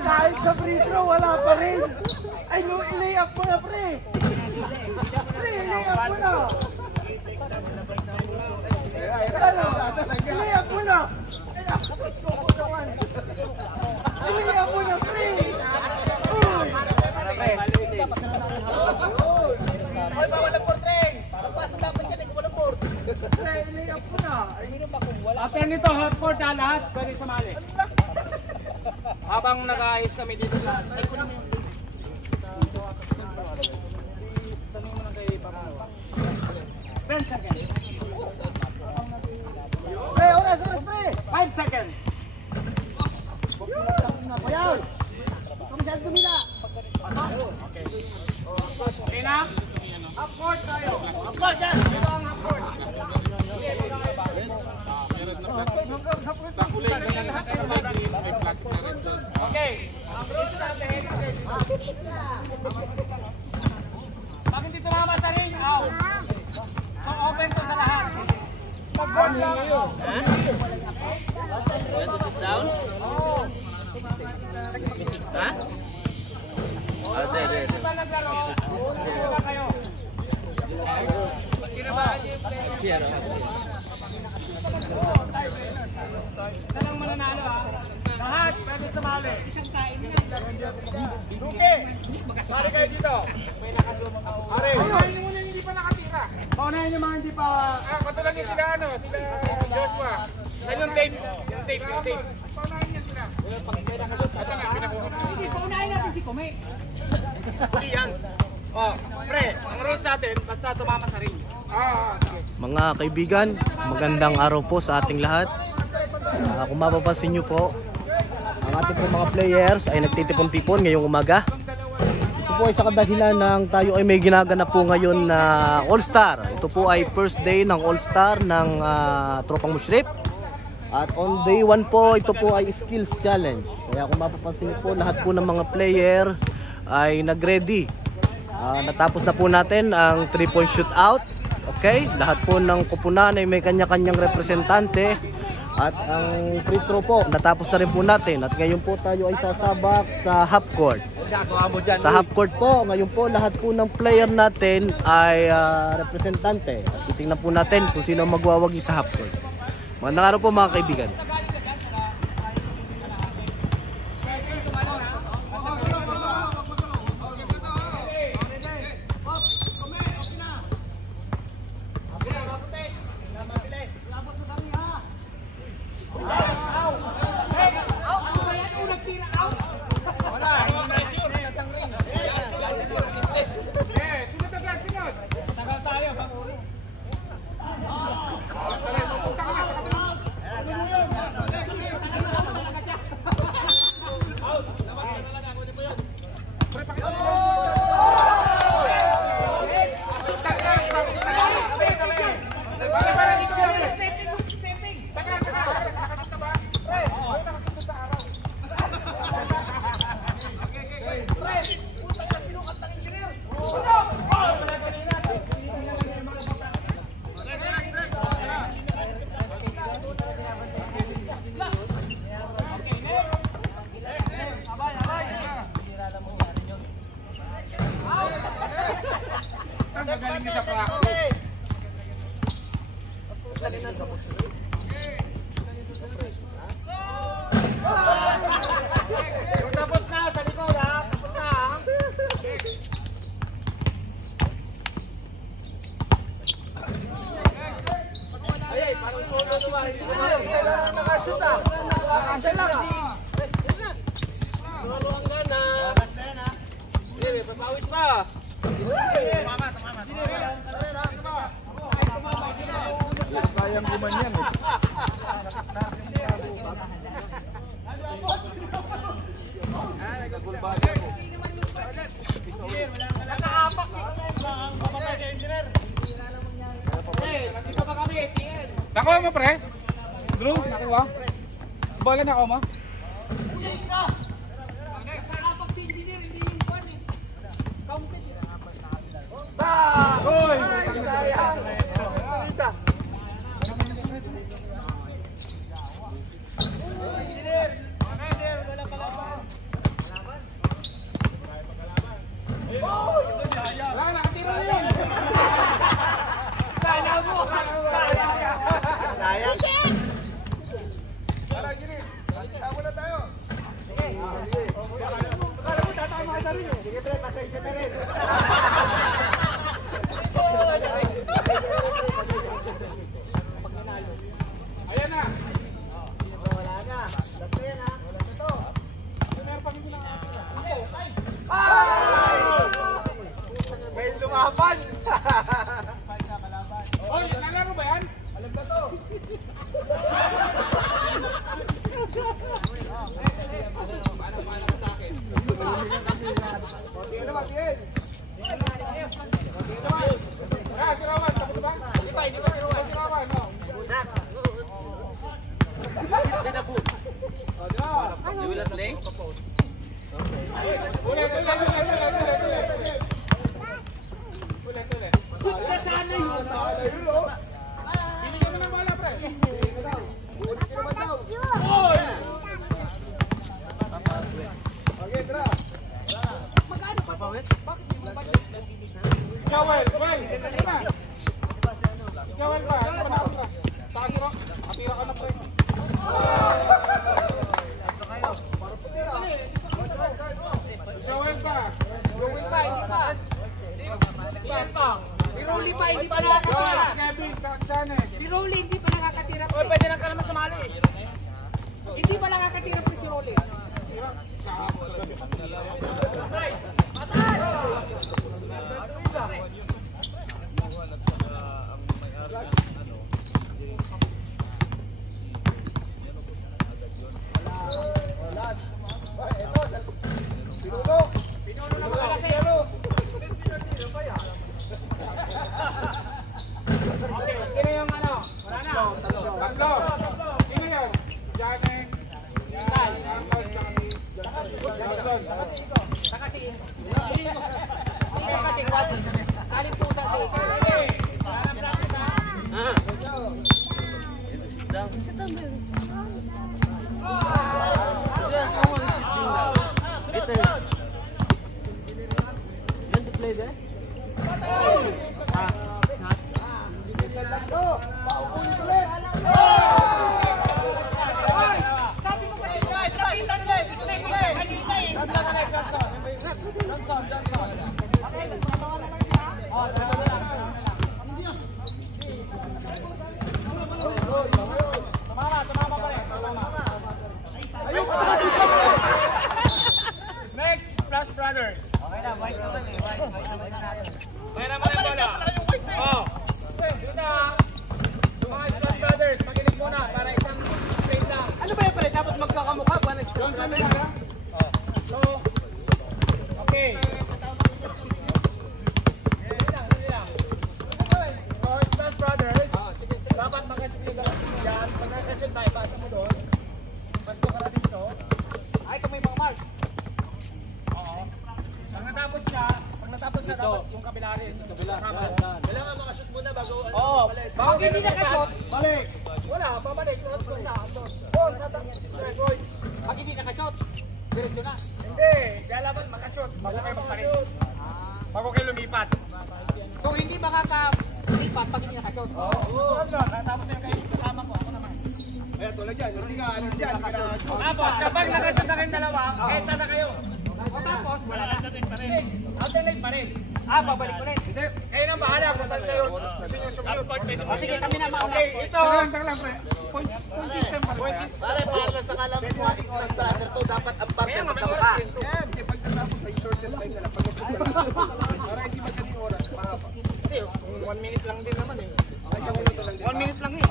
Kahit sa free throw, wala pa rin. Ay, i-lay up mo na, pre. Pre, i-lay up mo na. Ano? I-lay up mo na. I-lay up mo na, pre. Ay, bawal ang porteng. Pass dapat yan, ikaw walang port. Pre, i-lay up mo na. After nito, half court na lahat. Pwede sumali. Habang nag-aayos kami dito lahat. Tanong mo na kay Papa. 10 seconds. Pre, oras, pre. 5 seconds. Ayan. Kamasyal dumila. Okay na? Half court tayo. Half court yan. Ito ang half court. Okay. Ang rules natin. Pag hindi tumama sa ring, out. So open to sa lahat. Pag-board lang kayo. Down? Ha? Hindi pa naglaro. Wala kayo. Isa lang mananalo ha. Lahat pwede sumali. Duke! Sali kayo dito. Are. Paunahin nyo muna yung hindi pa nakatira. Paunahin yung mga hindi pa... Katulad yung sila sila Joshua. Saan yung tape? Yung tape. Paunahin nyo sila. Ito na, pinakuha na. Hindi, paunahin natin si Kume. Huli yan. Oh, pre, ang rules natin, basta tumama sa ring. Mga kaibigan, magandang araw po sa ating lahat. Kung mapapansin nyo po, ang ating po mga players ay nagtitipon-tipon ngayong umaga. Ito po ay sa kadahilan ng tayo ay may ginaganap po ngayon na All-Star. Ito po ay first day ng All-Star ng Tropang Mushrip. At on day 1 po, ito po ay Skills Challenge. Kaya kung mapapansin nyo po, lahat po ng mga player ay nag-ready. Natapos na po natin ang 3-point shootout. Okay, lahat po ng kupunan ay may kanya-kanyang representante. At ang free throw po, natapos na rin po natin. At ngayon po tayo ay sasabak sa half court. Sa half court po, ngayon po lahat po ng player natin ay representante. At titingnan po natin kung sino magwawagi sa half court. Magandang araw po mga kaibigan. Tagal tayo. magaling niya sa practice. Tapos na, sa likod ha. Tapos na ha. Ay, parang solo naman. Kailangan nakashoot ah. Nakasya lang si... Solo ang gana. Bakas na yan ha. Hindi, may papawis pa. Sayang gumanyan eh. Nakuha mo, pre? Drew, nakuha? Bola na ako mo? Hoy! Sayang! Wala, nakatira na yun. Sayang! Tara, Gini. Tama na tayo. Sige, pre, pasensya na rin. Ayan na. Wala na. Last na yan ha. Meron pang hindi nakakatira. May lumaban! Oy, nalaro ba yan? Alam na to. Sige naman, Tiel. Ah, sirawan. Tapos ba? Hindi pa sirawan. Sirawan, no? You will not play? Ulit. Sana yun, oh. Binigyan mo ng bola, pre. Ulit naman daw. Okay, tara. Skawel, ito na. Skawel pa, ano pa nakakita? Takasiro, atira ka na, pre. Skawel pa. Si Rolly pa, hindi pa nakakatira. Kevin, kakasane. Si Rolly hindi pa nakakatira. Oy, pwede lang ka naman sumali. Hindi pa nakakatira pa si Rolly. Sino yung ano? Wala na. Tatlo. Sino yun? Janet. Yan. Anton. Johnson. Aling pusa si Next, Splash Brothers. Okay na, white naman eh. White naman na natin. Kaya naman yung bola. Oh. Yun na. Mga Splash Brothers, makinig muna para isang straight lang. Ano ba yan pala? Dapat magkakamukha ba? Johnson na kaya? So, okay. So, Splash Brothers, dapat makasipin ka yan. Pag nakasyon tayo, basa mo doon. Pasko ka natin ito. Ay, kung may mga mark. Oo. Pag natapos siya, dapat yung kabila rin. Kailangan makashoot muna bago ano. Oo. Pag hindi nakashot, Balik! wala, babalik. Pag hindi nakashot, diretso na. Hindi, kailangan makashot bago kayo magpalit. Bago kayo lumipat. So, hindi pag hindi nakashot. Tapos yung kayo kasama ko, ako naman. Ayan, tulad yan. Hindi ka alis dyan. Tapos, kapag nakashoot na kayong dalawa, kahit sana kayo. Tapos, wala na. Alternate pa rin. Babalik ulit. Hindi. Kayo nang bahala kung saan kayo. Sige, kami na okay. Ito. Taka lang, pre. Point system pa rin. Pare, para sa kalam mo ating mga brother to, dapat ang partner magkamukha. Hindi, pag natapos ay shortest time na lang. Pag natapos ka lang. Para hindi magaling oras. Mahaba. Hindi, 1 minute lang din naman eh. 1 minute lang eh.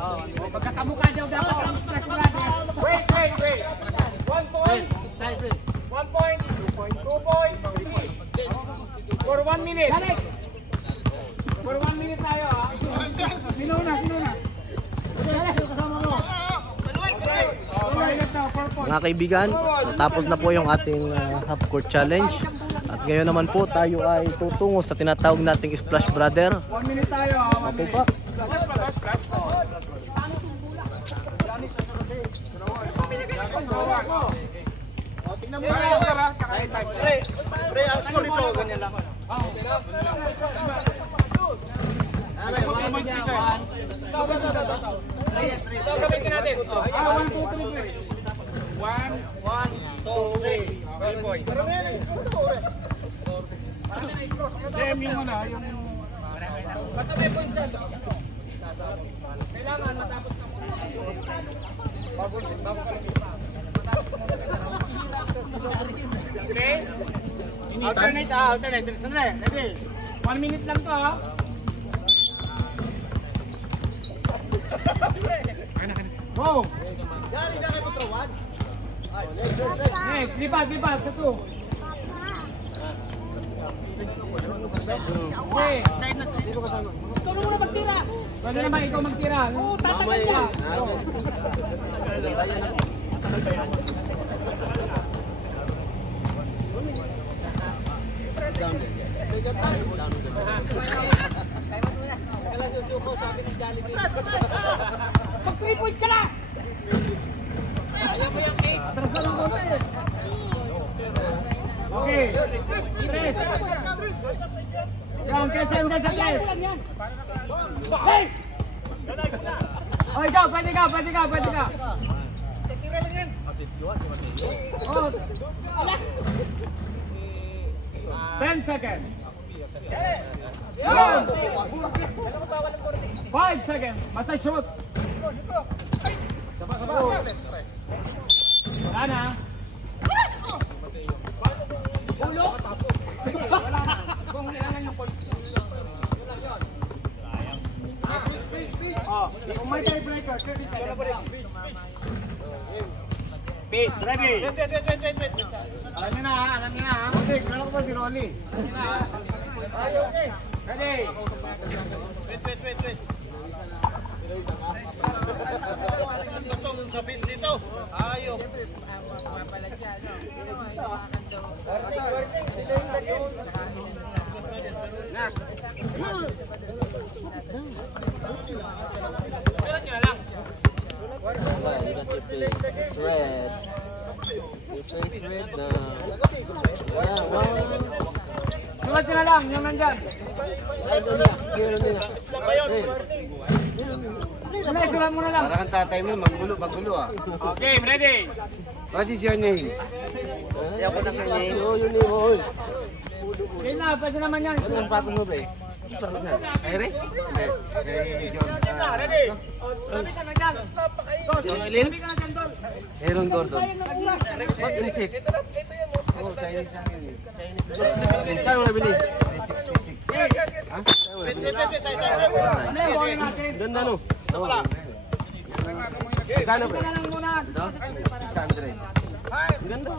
Magkakamukha daw dapat ang stress brother. Wait. 1 point. 1 point. 2 points. 3 points. For 1 minute. For 1 minute tayo ha. Sino na? Mga kaibigan, tapos na po yung ating half court challenge. At ngayon naman po tayo ay tutungo sa tinatawag nating Splash Brother. 1 minute tayo ha. Okay po. Tingnan mo na yung sara. Pre, ang score ito, ganyan lang. Ito gamitin natin. 1, 2, 3. 1, 2, 3. 12 points. Jem yung ano, yung... Basta may points yan. Kailangan matapos na muna. Bago ka lang. Okay? Alternate. Sandali. Ready? 1 minute lang to ha. Go! Next, lipat. Ito. Okay. Ikaw na muna magtira. Pwede naman ikaw magtira. Oo, tatagal ka. Pag 3 points ka na! Okay. Tres. Yan, tres. Hey! Oh, ikaw, pwede ka. Oh. 10 seconds. 5 seconds. Basta shoot. Wala na. Kung may tiebreaker, 30 seconds. Pete, ready? Wait. Alam niyo na ha? Okay, kala ko ba si Rolly? Ready? Wait. Ayok. Kailan nyo na lang? Red. Your face red na. Sulat nyo na lang, yung nandyan. Sulat mo na lang. Para kang tatay mo, magulo ah. Okay, ready? What is your name? Ayaw ko na your name. Your name, oh. Okay na, pwede naman yan. Ano ang pato mo ba eh? Ay, Ray? Hindi. Ready? Sabi ka na dyan. Yung Eileen? Sabi ka na dyan, Dol. Aaron Gordon. What in check? Oh, Chinese ang yun. Saan mo nabili? 366. Ano yung bawin natin? Ganda no? Gana Ito na lang muna. 600. Ganda.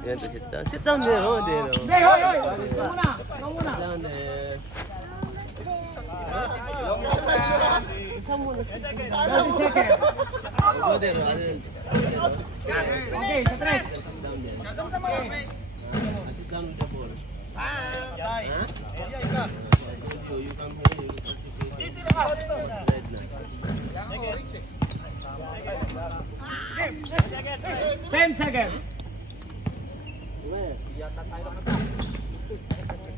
Yan, sit down. Sit down there, oh, there. Hey, hoy! Ito muna. Down there. Okay, sa tres. Ten seconds.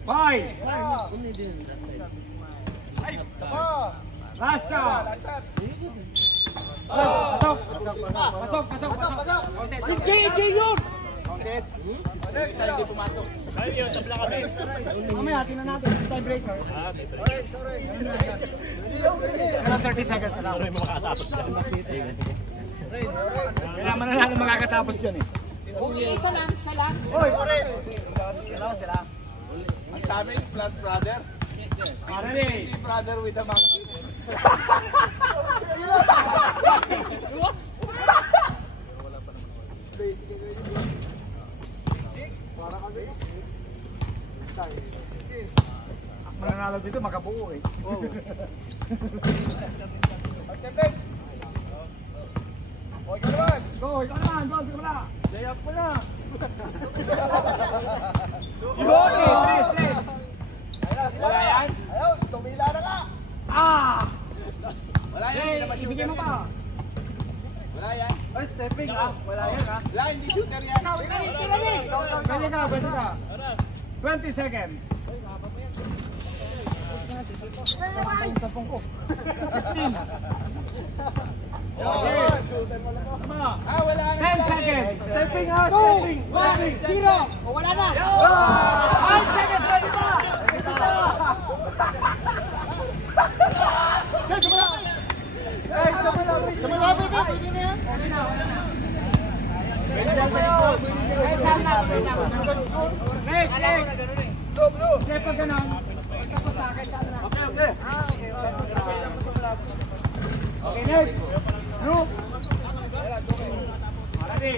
5. Last shot. Pasok. Hindi yun. Isa hindi pumasok. Mamaya, tingnan natin. Tiebreaker. Pero 30 seconds na lang. Kailangan mananalo makakatapos dyan eh. Isa lang. Hoy! Sila. Ang sabi is blood brother. Pare! Brother with a monkey. Mananalo dito, makabuo eh. Go, ikaw naman, go, sige na. Lay up mo na. Tres. Wala yan? Ayaw, tumila na ka. Wala yan. Ibigay mo pa. Wala yan. Ay, stepping ah. Wala yan ah. Wala, hindi shooter yan. Pwede ka. 20 seconds. 15. Okay. Tama. Wala na. 10 seconds. Stepping ah, stepping. Stepping. 0. O wala na. 5 seconds. Pwede pa. Next. Sige pa ganun. Tapos sa akin. Okay, next. Group. Ready.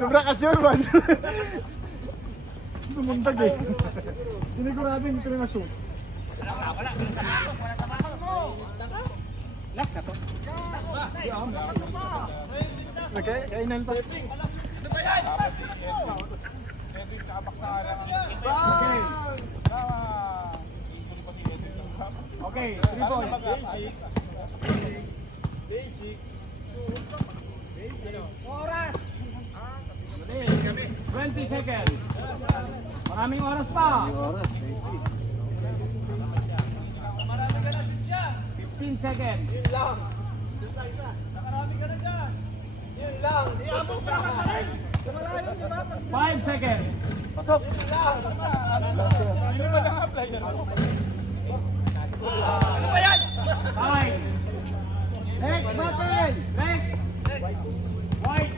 Sobra kasyon man. Lumundag eh. Sinigurado hindi ko na shoot. Last na to. Okay, kainan pa. Okay, 3 points. Basic. Oras. 20 seconds. Maraming oras pa. 15 seconds. Yun lang. Nakarami ka na dyan. Yun lang. 5 seconds. Pasok. Yun lang. Yun ba nang-apply ka? Ano ba yan? 5. Next battle. Next. White.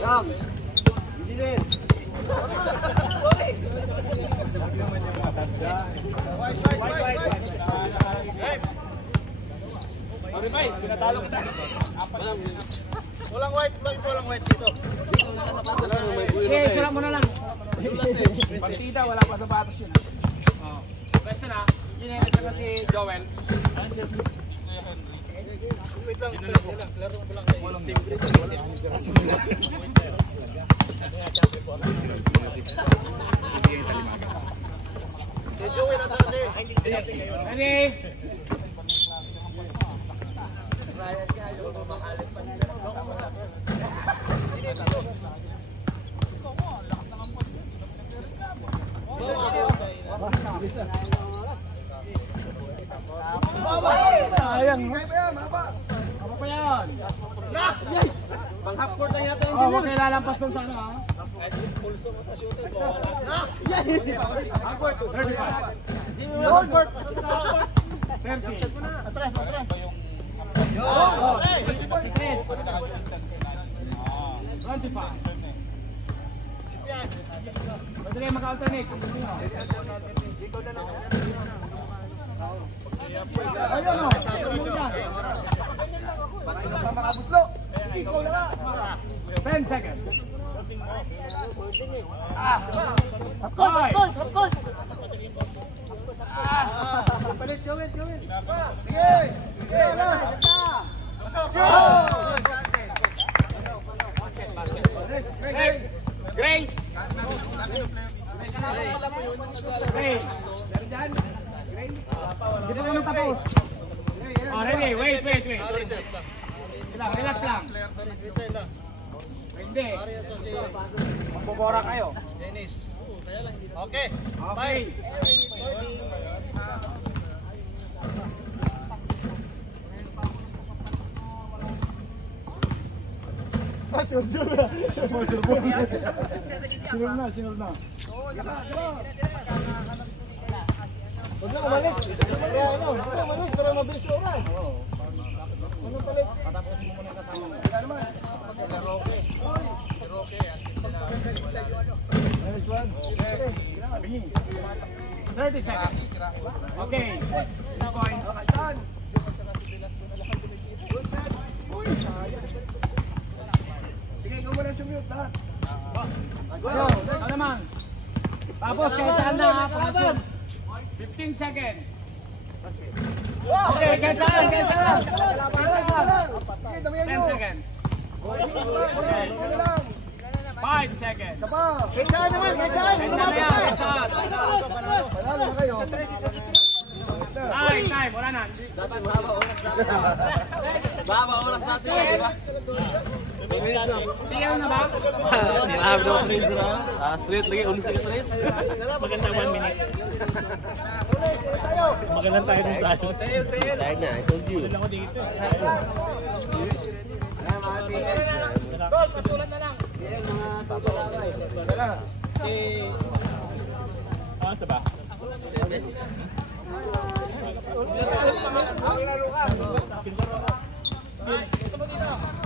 Ram. Hindi din. Okay, bye. Pinatalo kita. Walang white dito. Okay, sila mo na lang. Partida, wala pa sapatos yun. Basta na. Yun yung nagsagot si Joel. Wait lang. Laro ko lang kayo. Walang team break. Ready? Sayang. Apa pa yan? Pang half court na yata Oh, huwag kayo lalampas dun sa ano ha? half court. 35. Half court. 30. Yo! Si Chris. 25. Pwede kayo mag-alternate kung gusto nyo. Ayun o. 10 seconds. Palit, Joel. Great! Dito na tapos. Oh, ready? Wait. Relax lang. Hindi. Magbobora kayo. Okay. Okay. Sinur na. Huwag na umalis. Huwag na umalis para mabilis yung oras. Ano palit? Wala naman. Minus 1. 30 seconds. Okay. 2 points. Sige, ikaw muna sumute lahat. Go. Ano naman? Tapos kahit saan na ha. 15 seconds. Okay, kahit saan. 10 seconds. 5 seconds. Kahit saan naman, kahit saan. Kahit saan. Wala na kayo. Time. Wala na. Baba oras natin yan, di ba? Tingnan na ba? Sinabi daw ko straight lagi, uno sa stress. Maganda 1 minute. Magandang tayo dun sa ano. Tired na, I told you. Lang ako dito. Goal, patulan na lang. Sa ba?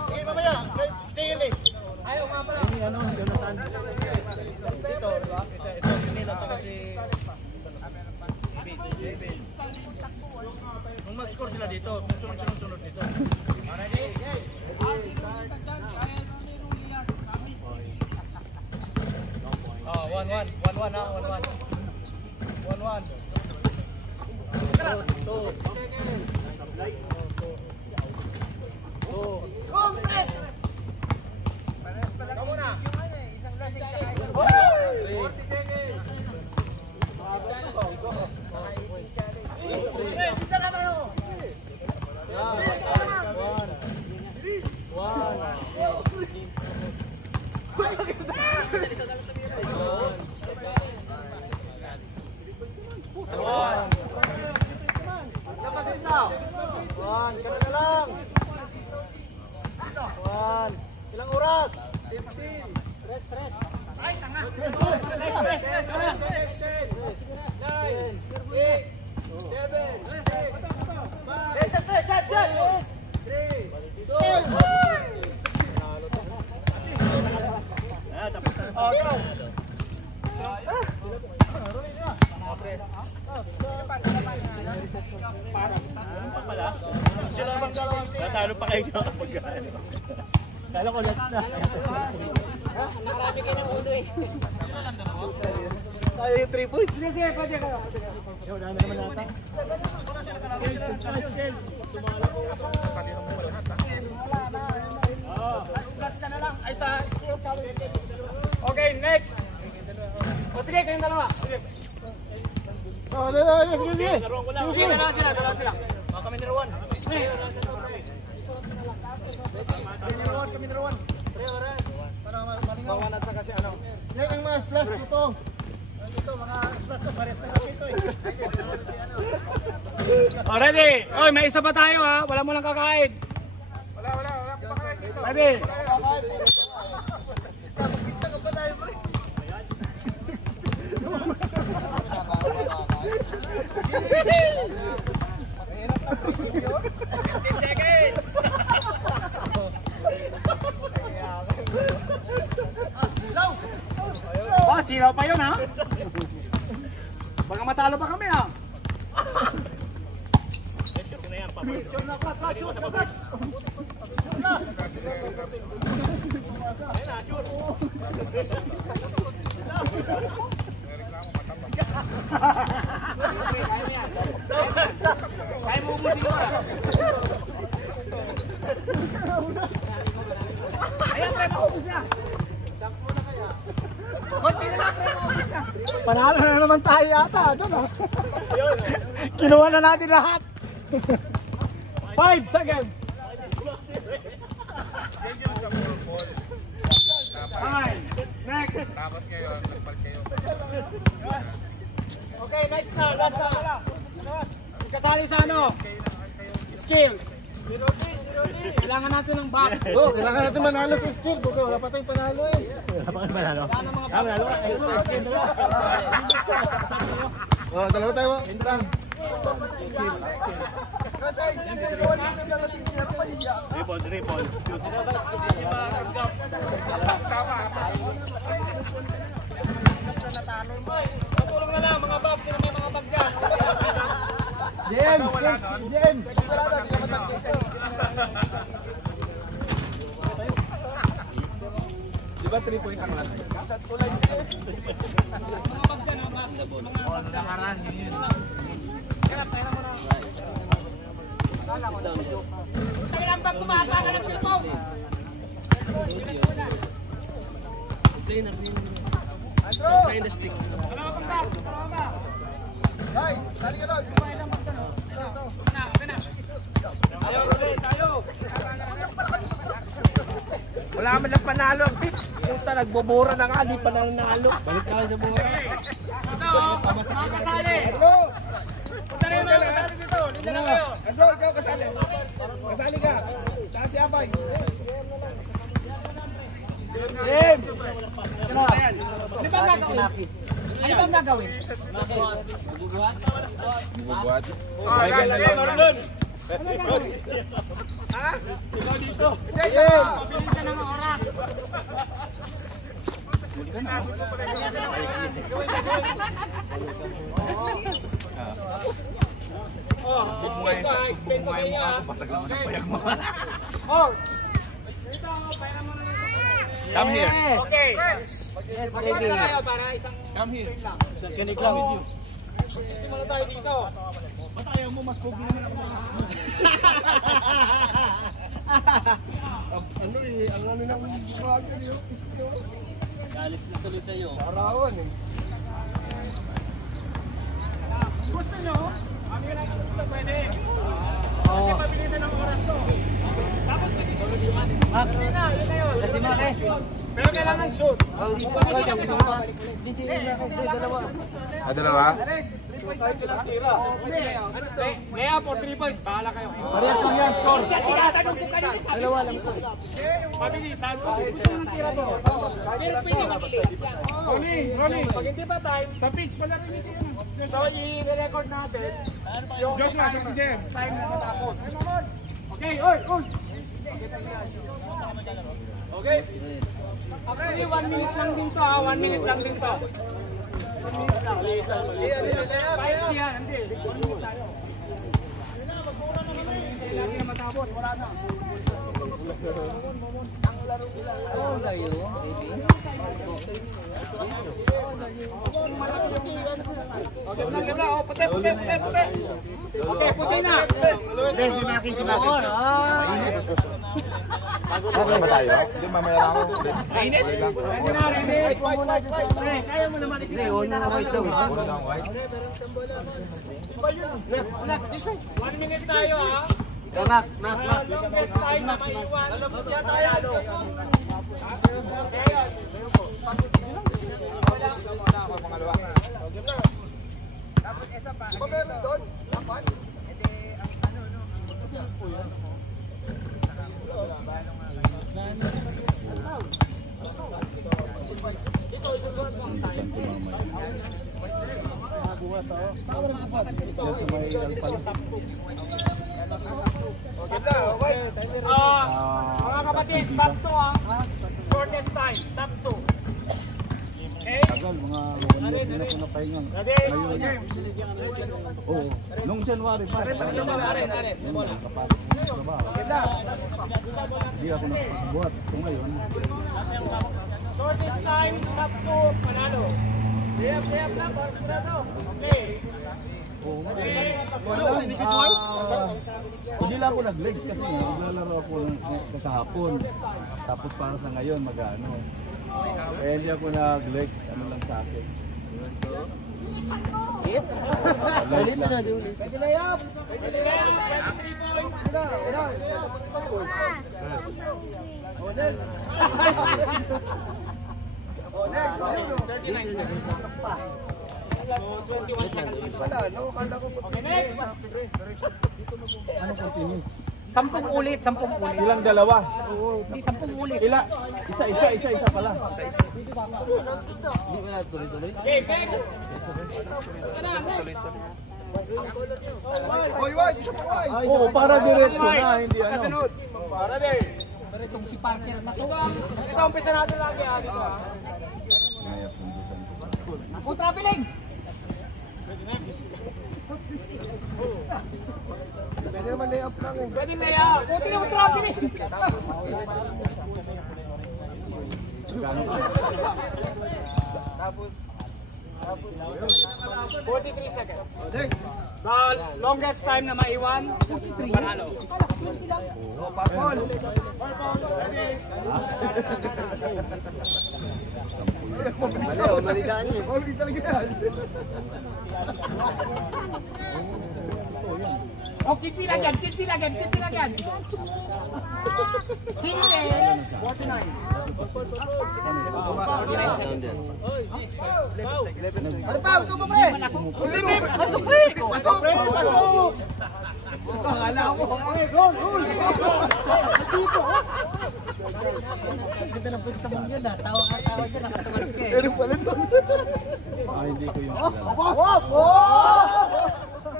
Okay, mamaya. Stay in it. Ayaw nga pala. Jonathan. Ito, Nino to kasi kung mag-score sila dito, sunod dito. Oh, 1-1 ha, 1-1. 1-1. Kamu na. Ilang oras? 15. Stress. Ay, tanga. 10, 9, 8, 7, Tatalo pa kayo kapag kala ko lahat na. Nakarami kayo ng ulo eh. Tayo yung 3 points. Sige, pwede kayo. Wala na naman natin. Okay, next. O sige, kayong dalawa. sige. Sige, dalawa sila. Kami ni Rowan. Kami na Rowan. 3 oras. Para malingaw. Bawanat sa kasi ano. Yan ang mga splash dito. Dito, mga splash to. Pares na dito eh. Oh, ready? Oy, may isa pa tayo ha. Wala mo lang kakain. Wala kumakain dito. Ready? Oh, silaw pa yun ha. Baka matalo pa kami ha. Kaya mo ubusin mo. Ayan, pre, maubos na. Konti na lang, pre, maubos na. Panalo na naman tayo yata. Doon ah. Kinuha na natin lahat. 5 seconds. Fine. Next. Tapos ngayon, nagpal kayo. Okay, next na. Last na. Kasali sa ano? Skills. Kailangan natin ng bat. Kailangan natin manalo sa skill. Wala pa tayong panalo eh. Wala pa kami manalo. Manalo ka. Dalawa tayo. Intran. Ripple. Patulong na lang mga bag. Sino may mga bag dyan? James! James! Di ba 3 point ang lahat? Mga bag dyan. Mga bag. Kaya mo na. Kailang bag kumahata ka ng cellphone. Kinda stick. Ano ka bag? Hoy, sali ka doon. Wala man lang panalo ang pitch. Puta, nagbubura na nga, di pa nanalo. Balik tayo sa buhay. Mga kasali. Punta rin mga kasali dito. Dito na kayo. Andro, ikaw kasali. Kasali ka. Saan si Abay? James! Ano bang gagawin? Ano bang gagawin? Bubuhat. Mabilisan ng oras. Explain ko sa iyo. Oh. Dito, pera mo na lang. Come here. Okay. Mag-ready tayo para isang Come here. lang. Isang kinig lang. Simula tayo dito. Ba't ayaw mo? Mas pogi naman ako. Ano eh, ang ano ng bago yung isto. Galis na tuloy sa'yo. Arawan eh. Gusto nyo? Kami lang gusto pwede. Kasi mabilisan ang oras to. Tapos Mak! hindi na, yun na yun. Kasi Mak eh. Pero kailangan shoot. Di pa ka dyan, gusto mo pa. Di sila na kung dalawa. Dalawa? Layup o 3 points, bahala kayo. Parehas lang yan, score. Tinatanong ko kanina. Dalawa lang po. Mabilisan. Kung gusto nyo ng tira to. Pero pwede mabilis. Ronnie! Pag hindi pa time, Sa pitch pala rin siya. so i-record natin yung time na natapos. Okay, oy! Okay. Actually, 1 minute lang din to ha. 1 minute lang din to. 1 minute lang. 5 yan, hindi. 1 minute tayo. Magpura na naman. Hindi lagi na matapos. Wala na. Ang laro nila. Oo, tayo. Okay, game na. Oh, puti. Okay, puti na. Si Maki. Nasaan ba tayo? Hindi, mamaya lang ako. Mainit. Kaya mo naman Hindi, una na white daw. Puro lang white. 1 minute tayo ha. Mak. Longest time na maiwan. Diyan tayo. Mga kapatid, top 2 ha. Shortest time, top 2. Okay? Mga na pahinga. Ready? Oo. Nung January pa. Arin. Hindi ako nakapagbuhat. So ngayon. So this time, top 2, manalo. Layup na, para sigurado. Okay. Hindi lang ako nag-legs kasi nga, maglalaro ako sa hapon. Tapos para sa ngayon, mag-ano. Kaya hindi ako nag-legs, ano lang sa akin. Dalit na na, Dulis. Pwede layup. Pwede layup. 39 seconds. So 21 seconds. Okay, next. Ano continue? 10 ulit. Ilang dalawa? Hindi, 10 ulit. Isa pala. Okay, next. Next. Oo, para diretso na, hindi ano. Kasunod. Para din. Itong si Parker na to. Ito, umpisa natin lagi. Dito, ha. Ako, traveling. Pwede naman layup lang eh. Pwede na yan. Puti yung traveling. Tapos 43 seconds. The longest time na maiwan, panalo. Papol. Maligaan niya. Mali talaga yan. Oh, 15 lang yan. Hindi. 49. Ano pa? Ito ba pre? Ulimip! Pasok pre! Pasok! Akala ko. Okay, goal! Ganda ng pagsa mong yun, ha? Tawa dyan, nakatawag ka eh. Pero pala doon. Hindi ko yung kilala.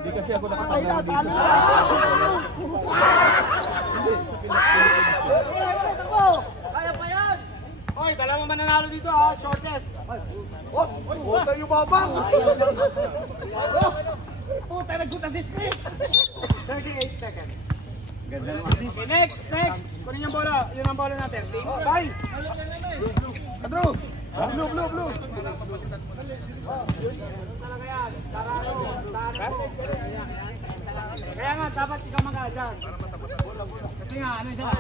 Hindi kasi ako nakapagdala dito. Kaya pa yan. Oy, dalawang mananalo dito, ha. Shortest. Huwag tayo babang! Puta, nagsuta si Steve. 38 seconds. Ganda naman. Okay, next. Kunin yung bola. Yun ang bola natin. Bye! Andrew! Blue! Kaya nga, dapat ikaw mag-adjust. Kasi nga, ano siya?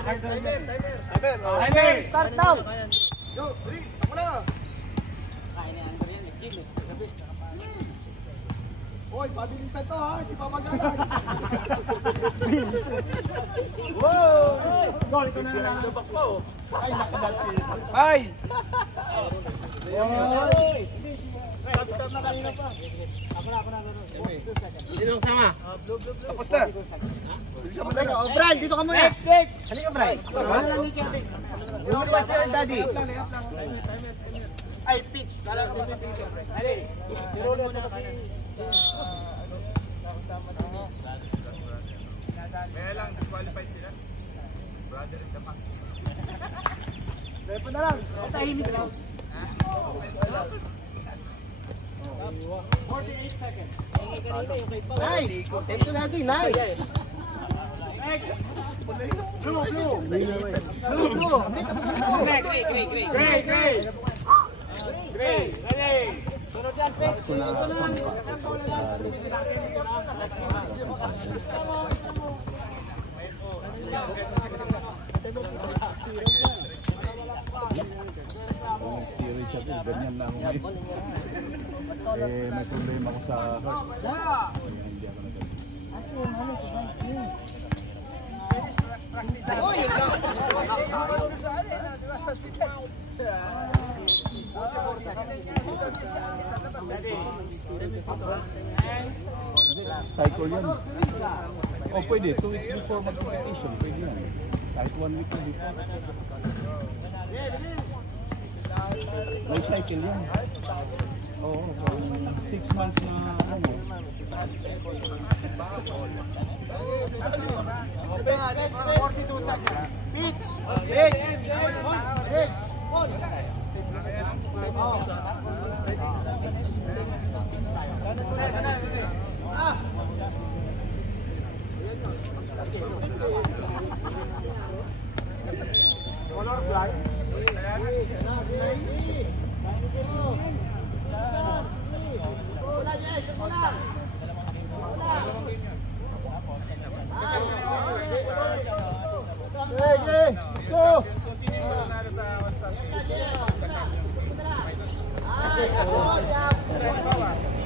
Timer! Start now! Yo, 3! Ako na! Hoy, pabilisan to ha! Hindi pa magalan! Wow! Gol, ito na lang! Ay, nakadalpi! Ay! Stop na kanina pa! Ako na. Sino sama? Tapos na! Bilisan mo na ka! Brian, dito ka muna. Next! Halika, Brian. Remember what your daddy! Ay, pitch! Kala ko si pitch. Hali! Tirulo na kasi. Kaya lang, disqualified sila. Brother in the back. Lepo na lang. Tahimik lang. 48 seconds. Nice. Ito natin, nice. Next! Blue! Next! Gray! Ready! Sunod yan, pitch! Ito na Ito lang! Kung steerage ako, ganyan lang. May problema ako sa heart. Kaya hindi ako nag-ganyan. Cycle yan. O pwede, 2 weeks before mag-competition, pwede yan. Kahit 1 week na before. Life cycle yan. Oo, 6 months na ano. 42 seconds. Pitch!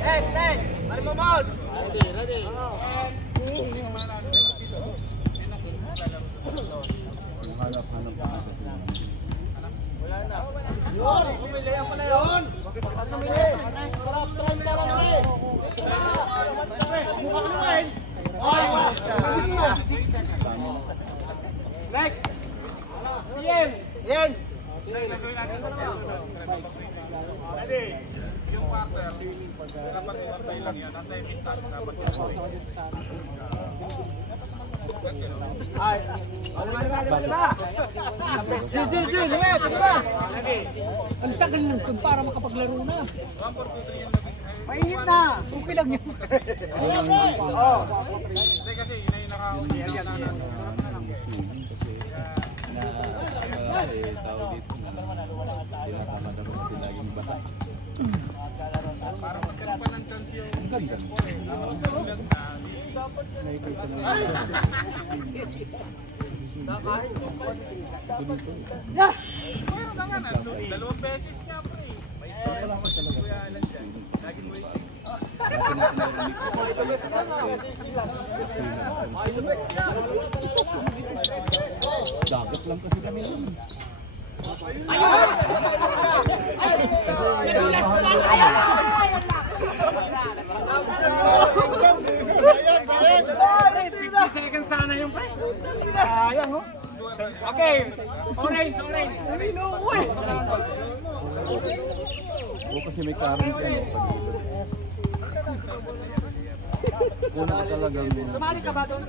Next! Balik mo, Mold! Next! Yan! Yan! Yung quarter, dapat iwantay lang yan. Nasa imitag, dapat Ang tagal lang ito para makapaglaro na. Mainit na. Okay lang yun. Hindi kasi yun yung nakauna. Parang magkaroon pa ng chance yung mayroon na nga, dalawang beses niya pre. May story naman si Kuya Alan dyan. Laging waiting. Dagat lang kasi kami nun. Seconds sana yung pre. Sayang, oh. Okay. Orange. O kasi may current yan. Una ka talagang Sumali ka ba doon?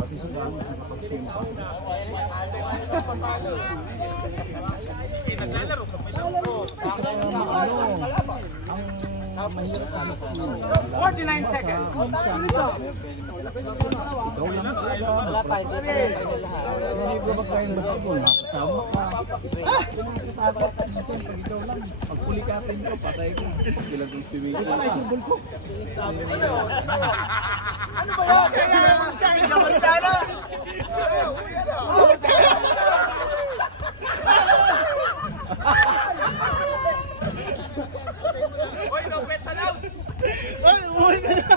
pati sa gamit sa kapagsimpa. Naglalaro ka pa lang. Ang mahirap ano sa 49 seconds. ikaw lang wala pa hindi ba kayong basketball nakasama ka pag pulikatin ko patay ko sila kong swimming ito may subol ko Ano ba yan? Siya ang kapalitana! Hoy, no pet sa loob! Ay, umuwi ka na!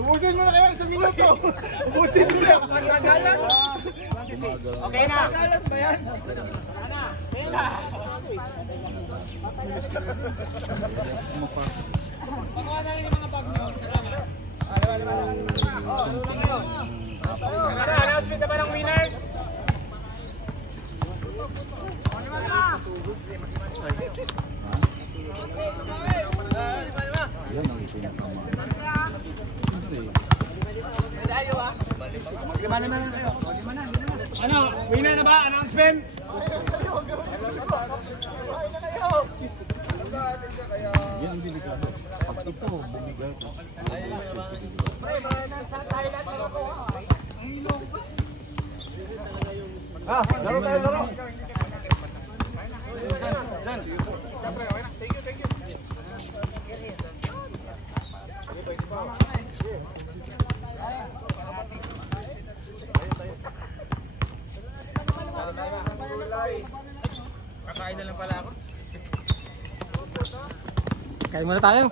Ubusin mo na kaya sa minuto! Ubusin mo na! Magagalan! Okay na. Magagalan ba yan? Pagawa na rin yung mga bag nyo. Tara, announcement na ba ng winner? yan ang pinakama Ano, winner na ba? Announcement? yan ang delikado pag ito bumigay ko Laro. Kakain na lang pala ako. Kain muna tayo.